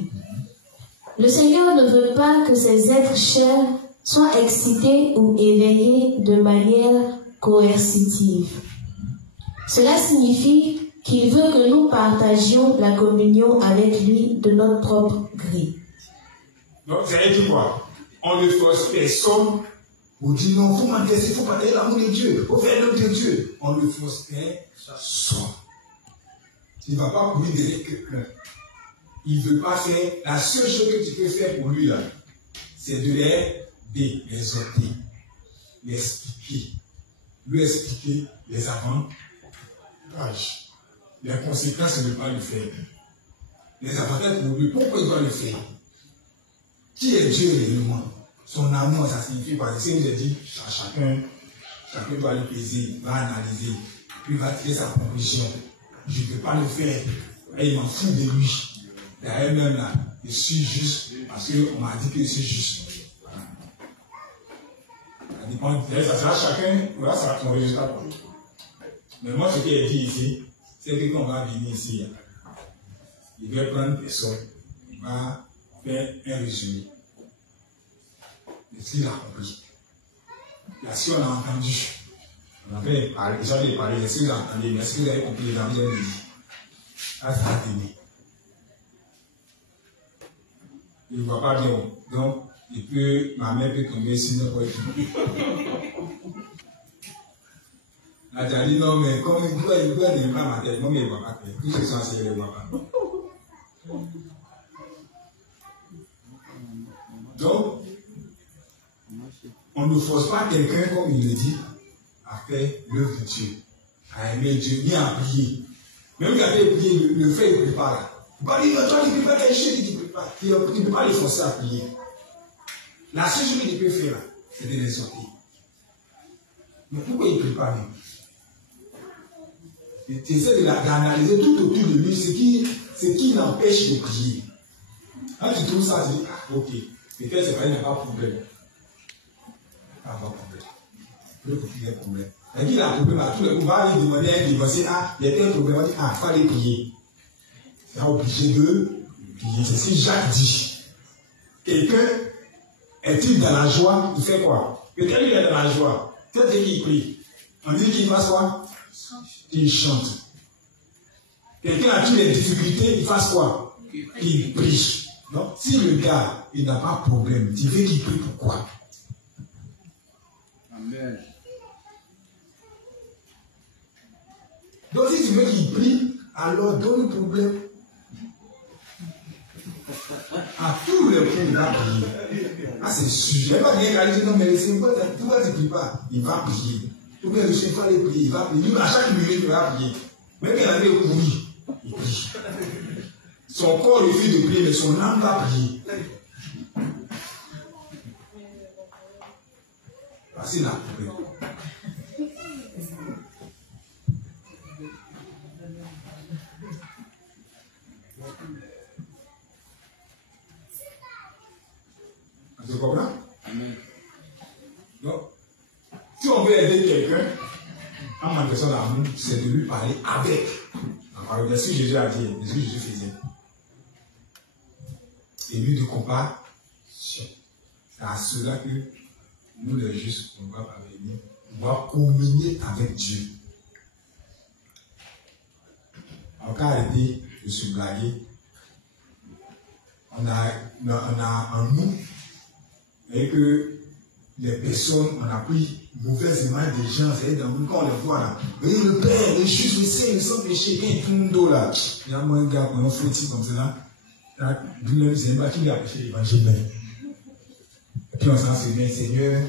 Le Seigneur ne veut pas que ces êtres chers soient excités ou éveillés de manière coercitive. Cela signifie qu'il veut que nous partagions la communion avec lui de notre propre gré. Donc, ça veut dire quoi? On ne force personne pour dire non, il faut manifester, il faut partager l'amour de Dieu, il faut faire l'œuvre de Dieu. On ne force personne. Tu ne vas pas courir derrière quelqu'un. Il ne veut pas faire. La seule chose que tu peux faire pour lui, là, c'est de les exhorter, les expliquer, lui expliquer les avantages, les conséquences de ne pas le faire. Les avantages pour lui, pourquoi il doit le faire? Qui est Dieu réellement? Son amour, ça signifie quoi? Si vous avez dit, chacun doit le peser, va analyser, puis va tirer sa conclusion. Je ne peux pas le faire. Et il m'en fout de lui. D'ailleurs, même là, je suis juste parce qu'on m'a dit que je suis juste. Voilà. Ça dépend. Ça sera chacun, voilà, ça va ton résultat. Mais moi, ce qui est dit ici, c'est que quand on va venir ici, il va prendre une personne, il va faire un résumé. Mais s'il a compris, là, si on a entendu, on avait parlé, j'avais parlé, est-ce que vous avez entendu, mais est-ce que vous avez compris les amis, j'avais dit, ça va donner. Il ne va pas bien. Donc, Et puis, ma mère peut tomber sur n'importe qui. Elle a dit non, mais comme il doit ne pas mater, moi, il ne va pas faire. Tout ce qui est censé, il ne va pas. Donc, on ne force pas quelqu'un, comme il le dit, à faire l'œuvre de Dieu, à aimer Dieu, ni à prier. Même quand il prier, le fait, il ne prie pas là. Toi, tu ne peux pas quelque chose, tu ne peux pas. Tu ne peux pas les forcer à prier. La seule chose que tu peux faire là, c'est de les sortir. Mais pourquoi il ne prie pas même? Tu essaies d'analyser tout autour de lui ce qui l'empêche de prier. Quand tu trouves ça, tu dis, ah, ok, peut-être c'est pas, il n'y a pas de problème. Il n'y a pas de problème. Il y a un problème. Mais il a un problème à tout le monde. On va lui demander à un divorcé, ah, il y a un problème. On va dire, ah, il fallait prier. Il est obligé de prier. C'est ce que Jacques dit. Quelqu'un est-il dans la joie, il fait quoi? Peut-être qu'il est dans la joie. Peut-être qu'il prie. On dit qu'il fasse quoi? Il chante. Quelqu'un a-t-il les difficultés, il fasse quoi? Il prie. Donc, si le gars, il n'a pas de problème, tu veux qu'il prie pourquoi? Amen. Donc, si tu veux qu'il prie, alors donne le problème. À tous les points, il va prier. Ah, c'est sûr. Il va bien aller dire non, mais laissez-moi, pourquoi tu ne pries pas? Il va prier. Ou bien le chef va aller prier, il va prier. À chaque minute, il va prier. Même quand il a fait courir, il prie. Son corps refuse de prier, mais son âme va prier. Voici la problème. Tu comprends? Donc, si on veut aider quelqu'un, en manifestant l'amour, c'est de lui parler avec. Alors, bien sûr, Jésus a dit, ce que Jésus faisait. Et lui de compassion. C'est à cela que nous, les justes, on va parvenir, on va communier avec Dieu. En cas arrêté de se blaguer, on a en nous, et que les personnes, on a pris mauvaise image des gens, c'est dans le quand on les voit là. Et le Père, le juste, le Saint, le sans péché, et tout le monde là. Il y a moins un gars, quand on fait ici comme ça, là, c'est un bâti qui a péché l'évangile. Et puis on s'en souvient, Seigneur,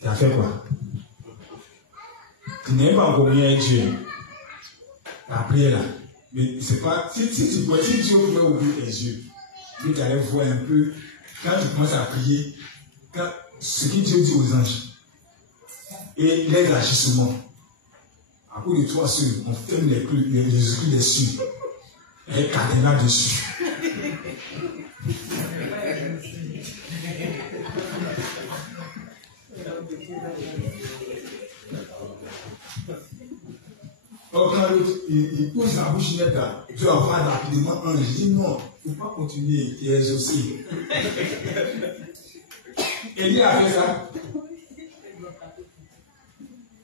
tu as fait quoi? Tu n'es pas encore bien avec Dieu. Tu as prié là. Mais c'est pas, si Dieu pouvait ouvrir tes yeux, Dieu t'allait voir un peu, quand tu commences à prier, ce que Dieu dit aux anges, et les agissements, à cause de toi seul, on ferme les esprits des cieux, et cadenas dessus. Donc, quand il pousse la bouche nette, Dieu envoie rapidement un. Je dis non, il ne faut pas continuer, il est exaucé. Élie a fait ça.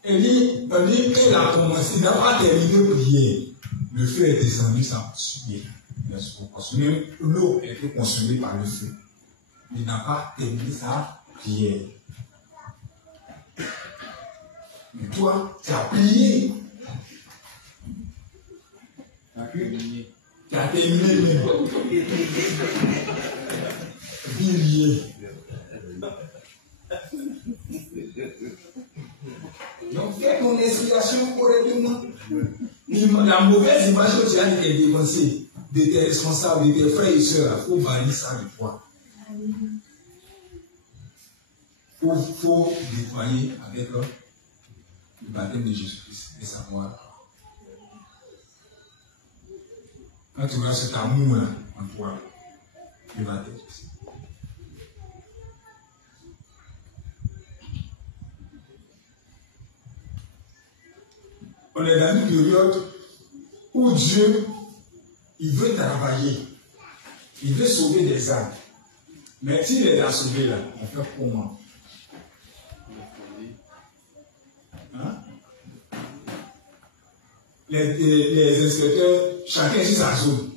Élie, il a commencé, il n'a pas terminé de prier. Le feu est descendu sans tuer. Même l'eau est été consumée par le feu. Il n'a pas terminé sa prière. Mais toi, tu as prié. Tu as terminé même. Prier. Donc, fais ton inspiration correctement. La mauvaise image que tu as de tes dévancés, de tes responsables, de tes frères et sœurs, il faut bannir ça de toi. Il faut nettoyer avec le baptême de Jésus-Christ et savoir. Quand tu auras cet amour-là en toi, tu vas t'aider. On est dans une période où Dieu, il veut travailler. Il veut sauver des âmes. Mais s'il les a sauvés là, on fait comment? Hein? Les inspecteurs, chacun sur sa zone.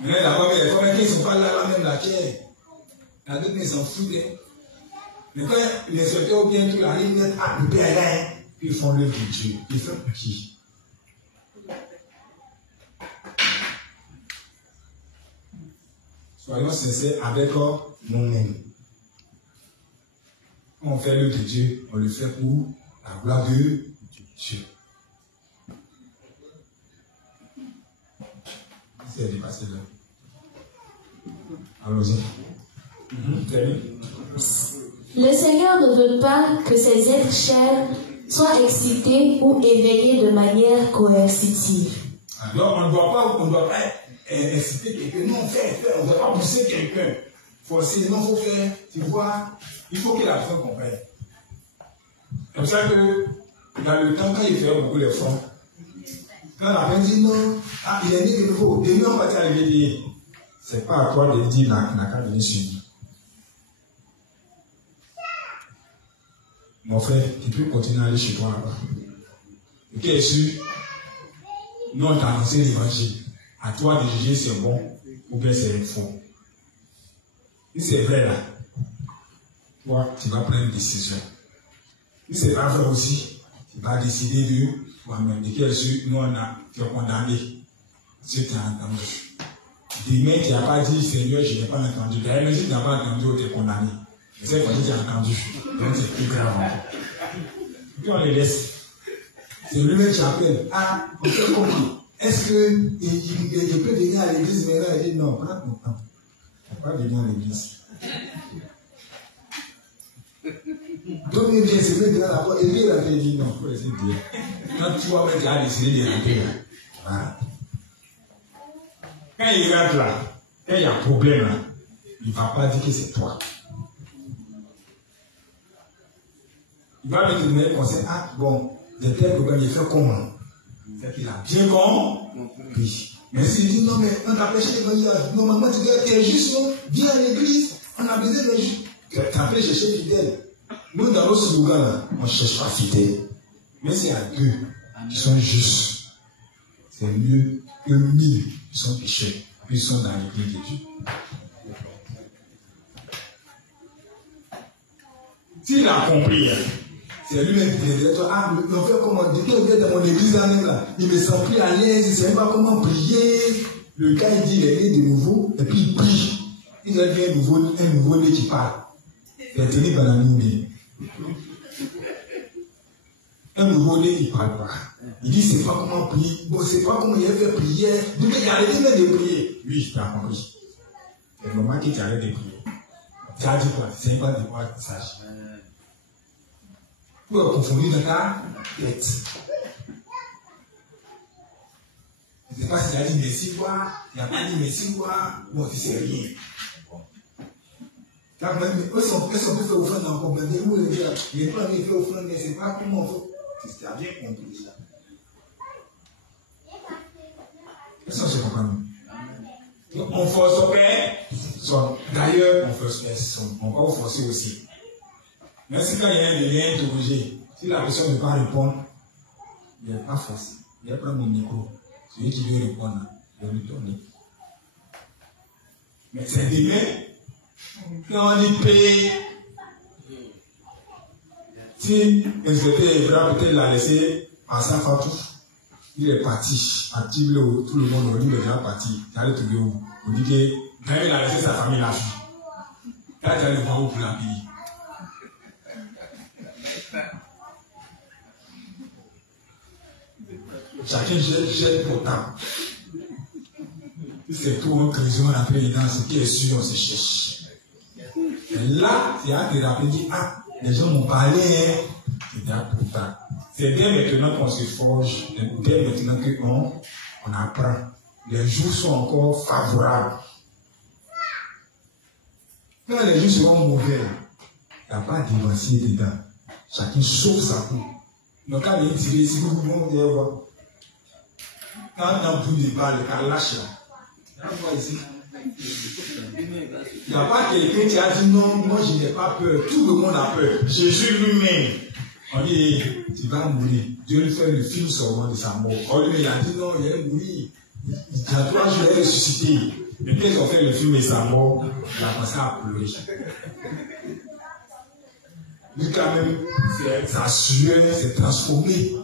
Mais d'abord, les premiers qui ne sont pas là, même la pierre. Avec mes enfants, mais quand les inspecteurs ou bien tout là, ils mettent à couper à rien, puis ils font l'œuvre de Dieu. Ils font pour qui? Soyons sincères avec nous-mêmes. Quand on fait l'œuvre de Dieu, on le fait pour la gloire de Dieu. C'est dépassé là. Allons-y. Le Seigneur ne veut pas que ses êtres chers soient excités ou éveillés de manière coercitive. Alors, on ne doit pas inciter quelqu'un. Non, on ne doit pas pousser quelqu'un. Forcer, non, il faut faire. Tu vois, il faut que la personne comprenne. Comme ça que, dans le temps, quand il fait beaucoup d'efforts, quand la personne dit non, il est né de nouveau, demain on va t'arriver. C'est pas à toi de dire n'a qu'à venir sur lui. Mon frère, tu peux continuer à aller chez toi là-bas. Ok, est sûr, nous on t'a annoncé l'évangile. À toi de juger si c'est bon ou bien c'est faux. Si c'est vrai là, toi, tu vas prendre une décision. Si c'est pas vrai aussi, tu vas décider de toi-même. Et quel sûr, nous tu es condamné. Si tu as entendu. Demain, tu n'as pas dit, Seigneur, je n'ai pas entendu. D'ailleurs, même si tu n'as pas entendu, tu es condamné. C'est quand tu as entendu. Donc c'est plus grave encore. Puis on les laisse. C'est lui-même qui appelle. Ah, on fait compris. Est-ce qu'il peut venir à l'église maintenant? Il dit non, prends ton temps. Il ne faut pas venir à l'église. Donnez bien, c'est vrai, dans la porte. Et lui, il a dit non, il faut laisser dire. Quand tu vois, tu as décidé de rentrer là. Voilà. Quand il rentre là, quand il y a un problème là, il ne va pas dire que c'est toi. Il va me donner le conseil. Ah, bon, j'ai tel problème, il fait comment? C'est qu'il a bien compris. Mais s'il dit non, mais on t'a prêché l'évangile, normalement tu es juste, non? Viens à l'église, on a besoin de juste. Tu as appelé chercher fidèle. Nous, dans nos slogans là, on ne cherche pas fidèle. Mais c'est à deux qui sont justes. C'est mieux que 1000 qui sont péchés, puis ils sont dans l'église de Dieu. S'il a compris, c'est lui-même qui dit, ah, on fait comment, dès qu'il vient dans mon église là, il me sent plus à l'aise, il ne sait pas comment prier. Le gars, il dit, il est né de nouveau, et puis il prie. Il a dit un nouveau-né qui parle. Il est tenu par la nuit. Un nouveau-né, il ne parle pas. Il dit, c'est pas comment prier. Bon, c'est pas comment il a fait prier. Donc, il a arrêté même de prier. Lui, il a compris. C'est le moment qu'il arrête de prier. Tu as dit quoi? C'est pas de quoi sage. Pour confondre dans ta tête. Je ne sais pas s'il a dit merci quoi, il n'a pas dit merci quoi, bon, tu sais rien. Là, même, est-ce qu'on peut faire offrande encore? Mais où il n'est pas fait offrande, mais c'est pas comment on fait. Tu as bien compris ça. Est-ce qu'on se comprend? Donc, on force au père. D'ailleurs, on force on va vous forcer aussi. Mais si quand il y a un lien interrogé, si la personne ne veut pas répondre, il n'est pas forcé. Il va prendre mon micro. Celui qui veut répondre, il va lui donner. Mais c'est demain, quand on dit paye, si l'inspecteur Evra peut-être l'a laissé passer à Fatou, il est parti, active tout le monde, il est déjà parti, il allait trouver où? On dit que quand il a laissé sa famille la fille, quand il allait voir où pour la payer. Chacun jette pour temps. C'est tout un chrétien après dans ce qui est sûr, on se cherche. Et là, c'est à te rappeler, dit, ah, les gens m'ont parlé, c'est déjà pour temps. C'est dès maintenant qu'on se forge, dès maintenant qu'on apprend. Les jours sont encore favorables. Quand les jours seront mauvais, il n'y a pas d'évancier dedans. Chacun sauve sa peau. Donc quand il est tiré, si vous pouvez voir, quand on a un bout de balle, le cas lâche là. Ici. Il n'y a pas quelqu'un qui a dit non, moi je n'ai pas peur. Tout le monde a peur. Jésus lui-même. On dit, tu vas mourir. Dieu lui fait le film sur moi de sa mort. On lui il a dit non, il est mourir. Il y a 3 jours, il est ressuscité. Et puis ils ont fait le film et sa mort, il a commencé à pleurer. Lui quand même, sa sueur s'est transformée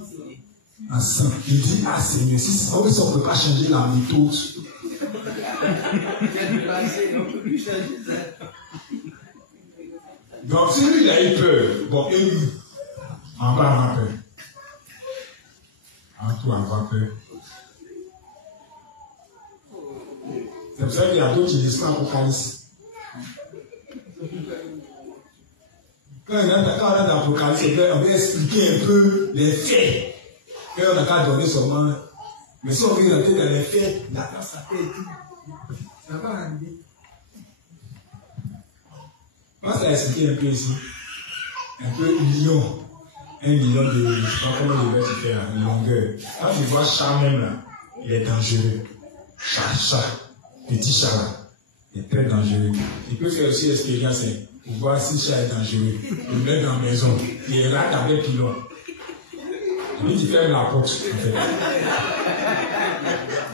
en sang. Il dit, ah Seigneur, si on ne peut pas changer la méthode. Donc si lui il a eu peur, bon, et lui, on va avoir peur. En tout avoir peur. C'est pour ça qu'il y a d'autres qui disent pas Apocalypse. Quand on a l'Apocalypse, on veut expliquer un peu les faits. Et on n'a qu'à donner seulement. Mais si on veut rentrer dans les faits, d'accord, ça peut être. Ça va arriver. On va expliquer un peu ici. Un peu lion. 1 million de. Je ne sais pas comment il va se faire, une longueur. Quand tu vois chat même là, il est dangereux. Chat. Petit chat là, il est très dangereux. Il peut faire aussi l'expérience pour voir si le chat est dangereux. Il le met dans la maison. Il rate avec pilon. Lui, il ferme la porte. En fait.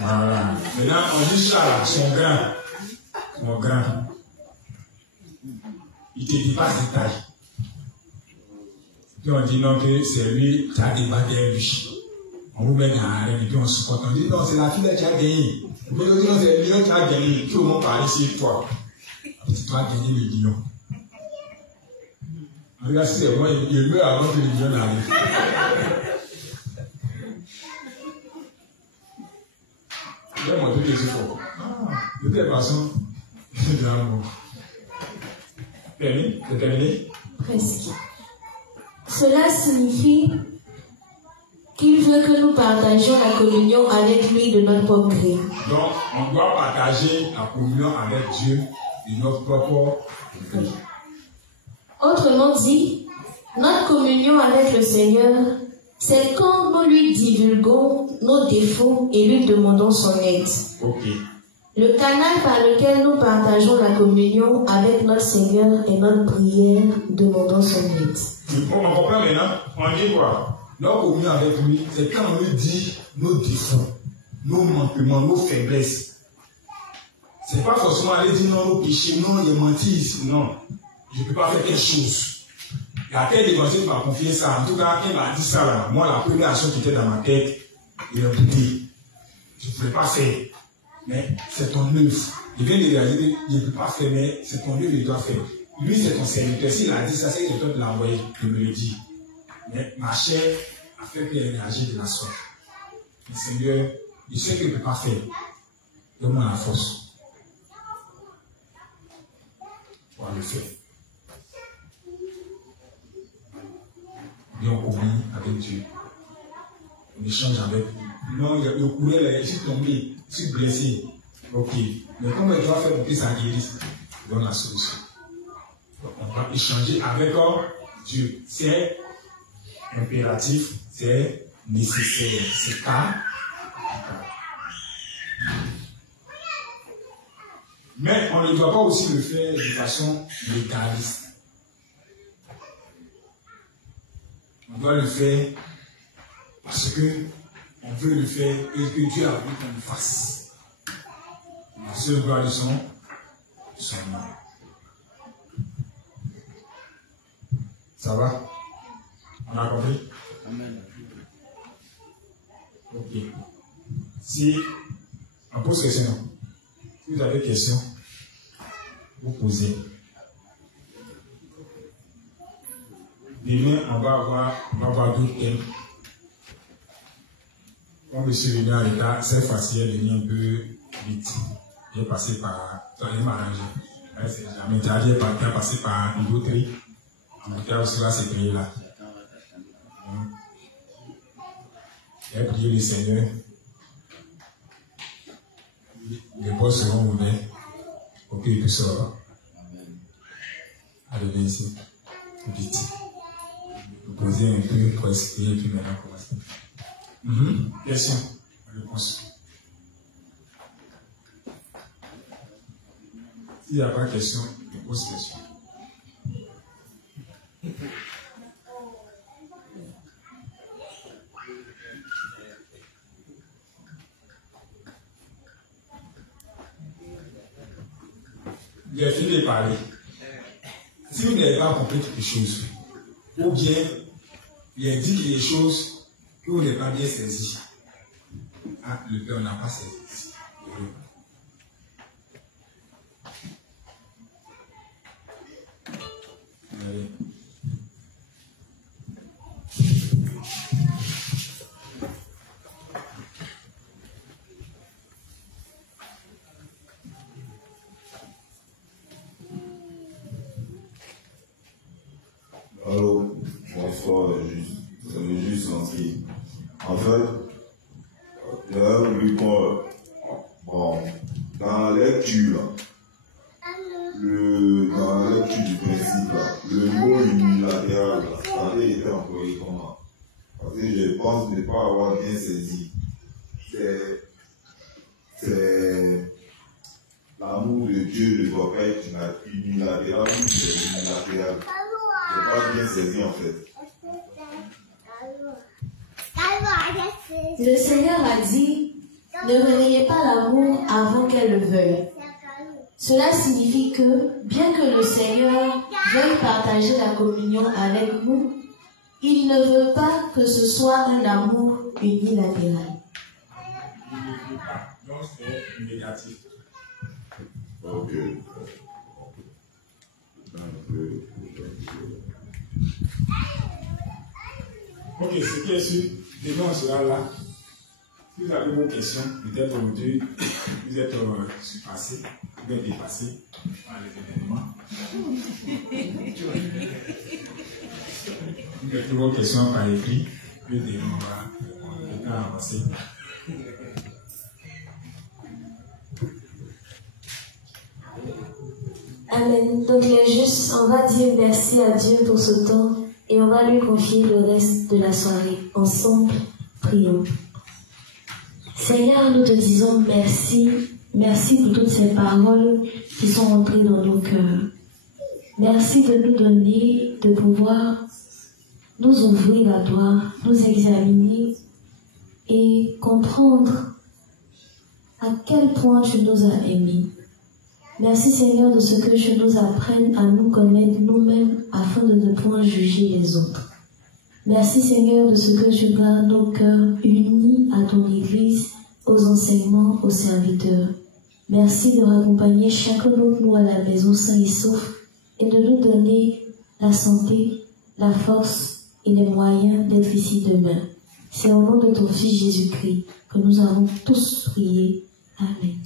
Voilà. Maintenant, on dit chat là, son grand. Il te dit pas ses tailles. Puis on dit non que c'est lui qui a débattu avec lui. On vous met dans l'arène et puis on supporte. On dit non, c'est la fille qui a gagné. Mais on dit non, c'est le lion qui a gagné. Tout le monde parle sur toi. Et toi as gagné le lion. Regarde, si c'est moi, il meurt avant que le lion n'arrive. Je vais montrer les efforts. De toute façon, c'est un mot. Terminé? C'est terminé? Presque. Cela signifie qu'il veut que nous partagions la communion avec lui de notre propre gré. Donc, on doit partager la communion avec Dieu de notre propre gré. Autrement dit, notre communion avec le Seigneur, c'est quand nous lui divulguons nos défauts et lui demandons son aide. Ok. Le canal par lequel nous partageons la communion avec notre Seigneur est notre prière demandant son aide. On comprend maintenant? On dit quoi? Notre communion avec lui, c'est quand on lui dit nos défauts, nos manquements, nos faiblesses. C'est pas forcément aller dire non, nos péchés, non, il a menti ici, non. Je ne peux pas faire quelque chose. Il a peut-être dévancé de m'a confier ça. En tout cas, il m'a dit ça là. Moi, la première action qui était dans ma tête, il a douté. Je ne pouvais pas faire. Mais c'est ton œuvre. Il vient de réaliser, il ne peut pas faire, mais c'est ton œuvre, il doit faire. Lui, c'est ton serviteur. S'il a dit ça, c'est que toi de l'envoyer, de me le dire. Mais ma chair a fait qu'il ait réagi de la sorte. Le Seigneur, il sait qu'il ne peut pas faire. Donne-moi la force. Pour le faire. Et on communique avec Dieu. On échange avec lui. Non, le courrier, là, je suis tombé, je suis blessé. Ok. Mais comment il doit faire pour que ça guérisse? Donne la solution. Donc, on va échanger avec Dieu. C'est impératif, c'est nécessaire. C'est cas. Mais on ne doit pas aussi le faire de façon légaliste. On doit le faire parce que on veut le faire et que Dieu a voulu qu'on le fasse. La seule gloire de son nom. Ça va? On a compris? Amen. Ok. Si on pose question, si vous avez des questions, vous posez. Demain, on va avoir d'autres thèmes. Comme je suis venu en retard, cette fois-ci, elle est venue un peu vite. J'ai passé par. Toi, il m'a arrangé. C'est jamais tard, j'ai passé par une loterie. En retard aussi, là, c'est payé là. J'ai prié le Seigneur. Les portes seront ouvertes pour qu'il puisse arriver ici. Vite. Vous posez un peu pour expliquer et puis maintenant commencer. Question, réponse. S'il n'y a pas de question, je pose question. j'ai fini de parler. Si vous n'avez pas compris quelque chose, ou bien il a dit quelque chose que vous n'avez pas bien saisi, le Père n'a pas saisi. Allez. Allô, bonsoir, juste gentil. En fait, j'ai voulu qu'on, bon, dans la lecture, dans la lecture du principe, le mot unilatéral, ça avait été employé comment? Parce que je pense ne pas avoir bien saisi. C'est l'amour de Dieu ne doit pas être unilatéral, ou c'est unilatéral. Je n'ai pas bien saisi en fait. Le Seigneur a dit, ne relayez pas l'amour avant qu'elle le veuille. Cela signifie que, bien que le Seigneur veuille partager la communion avec vous, il ne veut pas que ce soit un amour unilatéral. Donc c'est négatif. Ok. Ok, ce qui est sûr, demain on sera là. Si vous avez vos questions, peut-être aujourd'hui, vous êtes surpassés, vous êtes dépassés par les événements. Vous mettez vos questions par écrit, puis demain on va avancer. Amen. Donc on va dire merci à Dieu pour ce temps et on va lui confier le reste de la soirée. Ensemble, prions. Seigneur, nous te disons merci. Merci pour toutes ces paroles qui sont entrées dans nos cœurs. Merci de nous donner, de pouvoir nous ouvrir à toi, nous examiner et comprendre à quel point tu nous as aimés. Merci Seigneur de ce que tu nous apprennes à nous connaître nous-mêmes afin de ne point juger les autres. Merci Seigneur de ce que tu gardes nos cœurs unis à ton Église, aux enseignements, aux serviteurs. Merci de raccompagner chacun d'entre nous à la maison sain et sauf et de nous donner la santé, la force et les moyens d'être ici demain. C'est au nom de ton Fils Jésus-Christ que nous avons tous prié. Amen.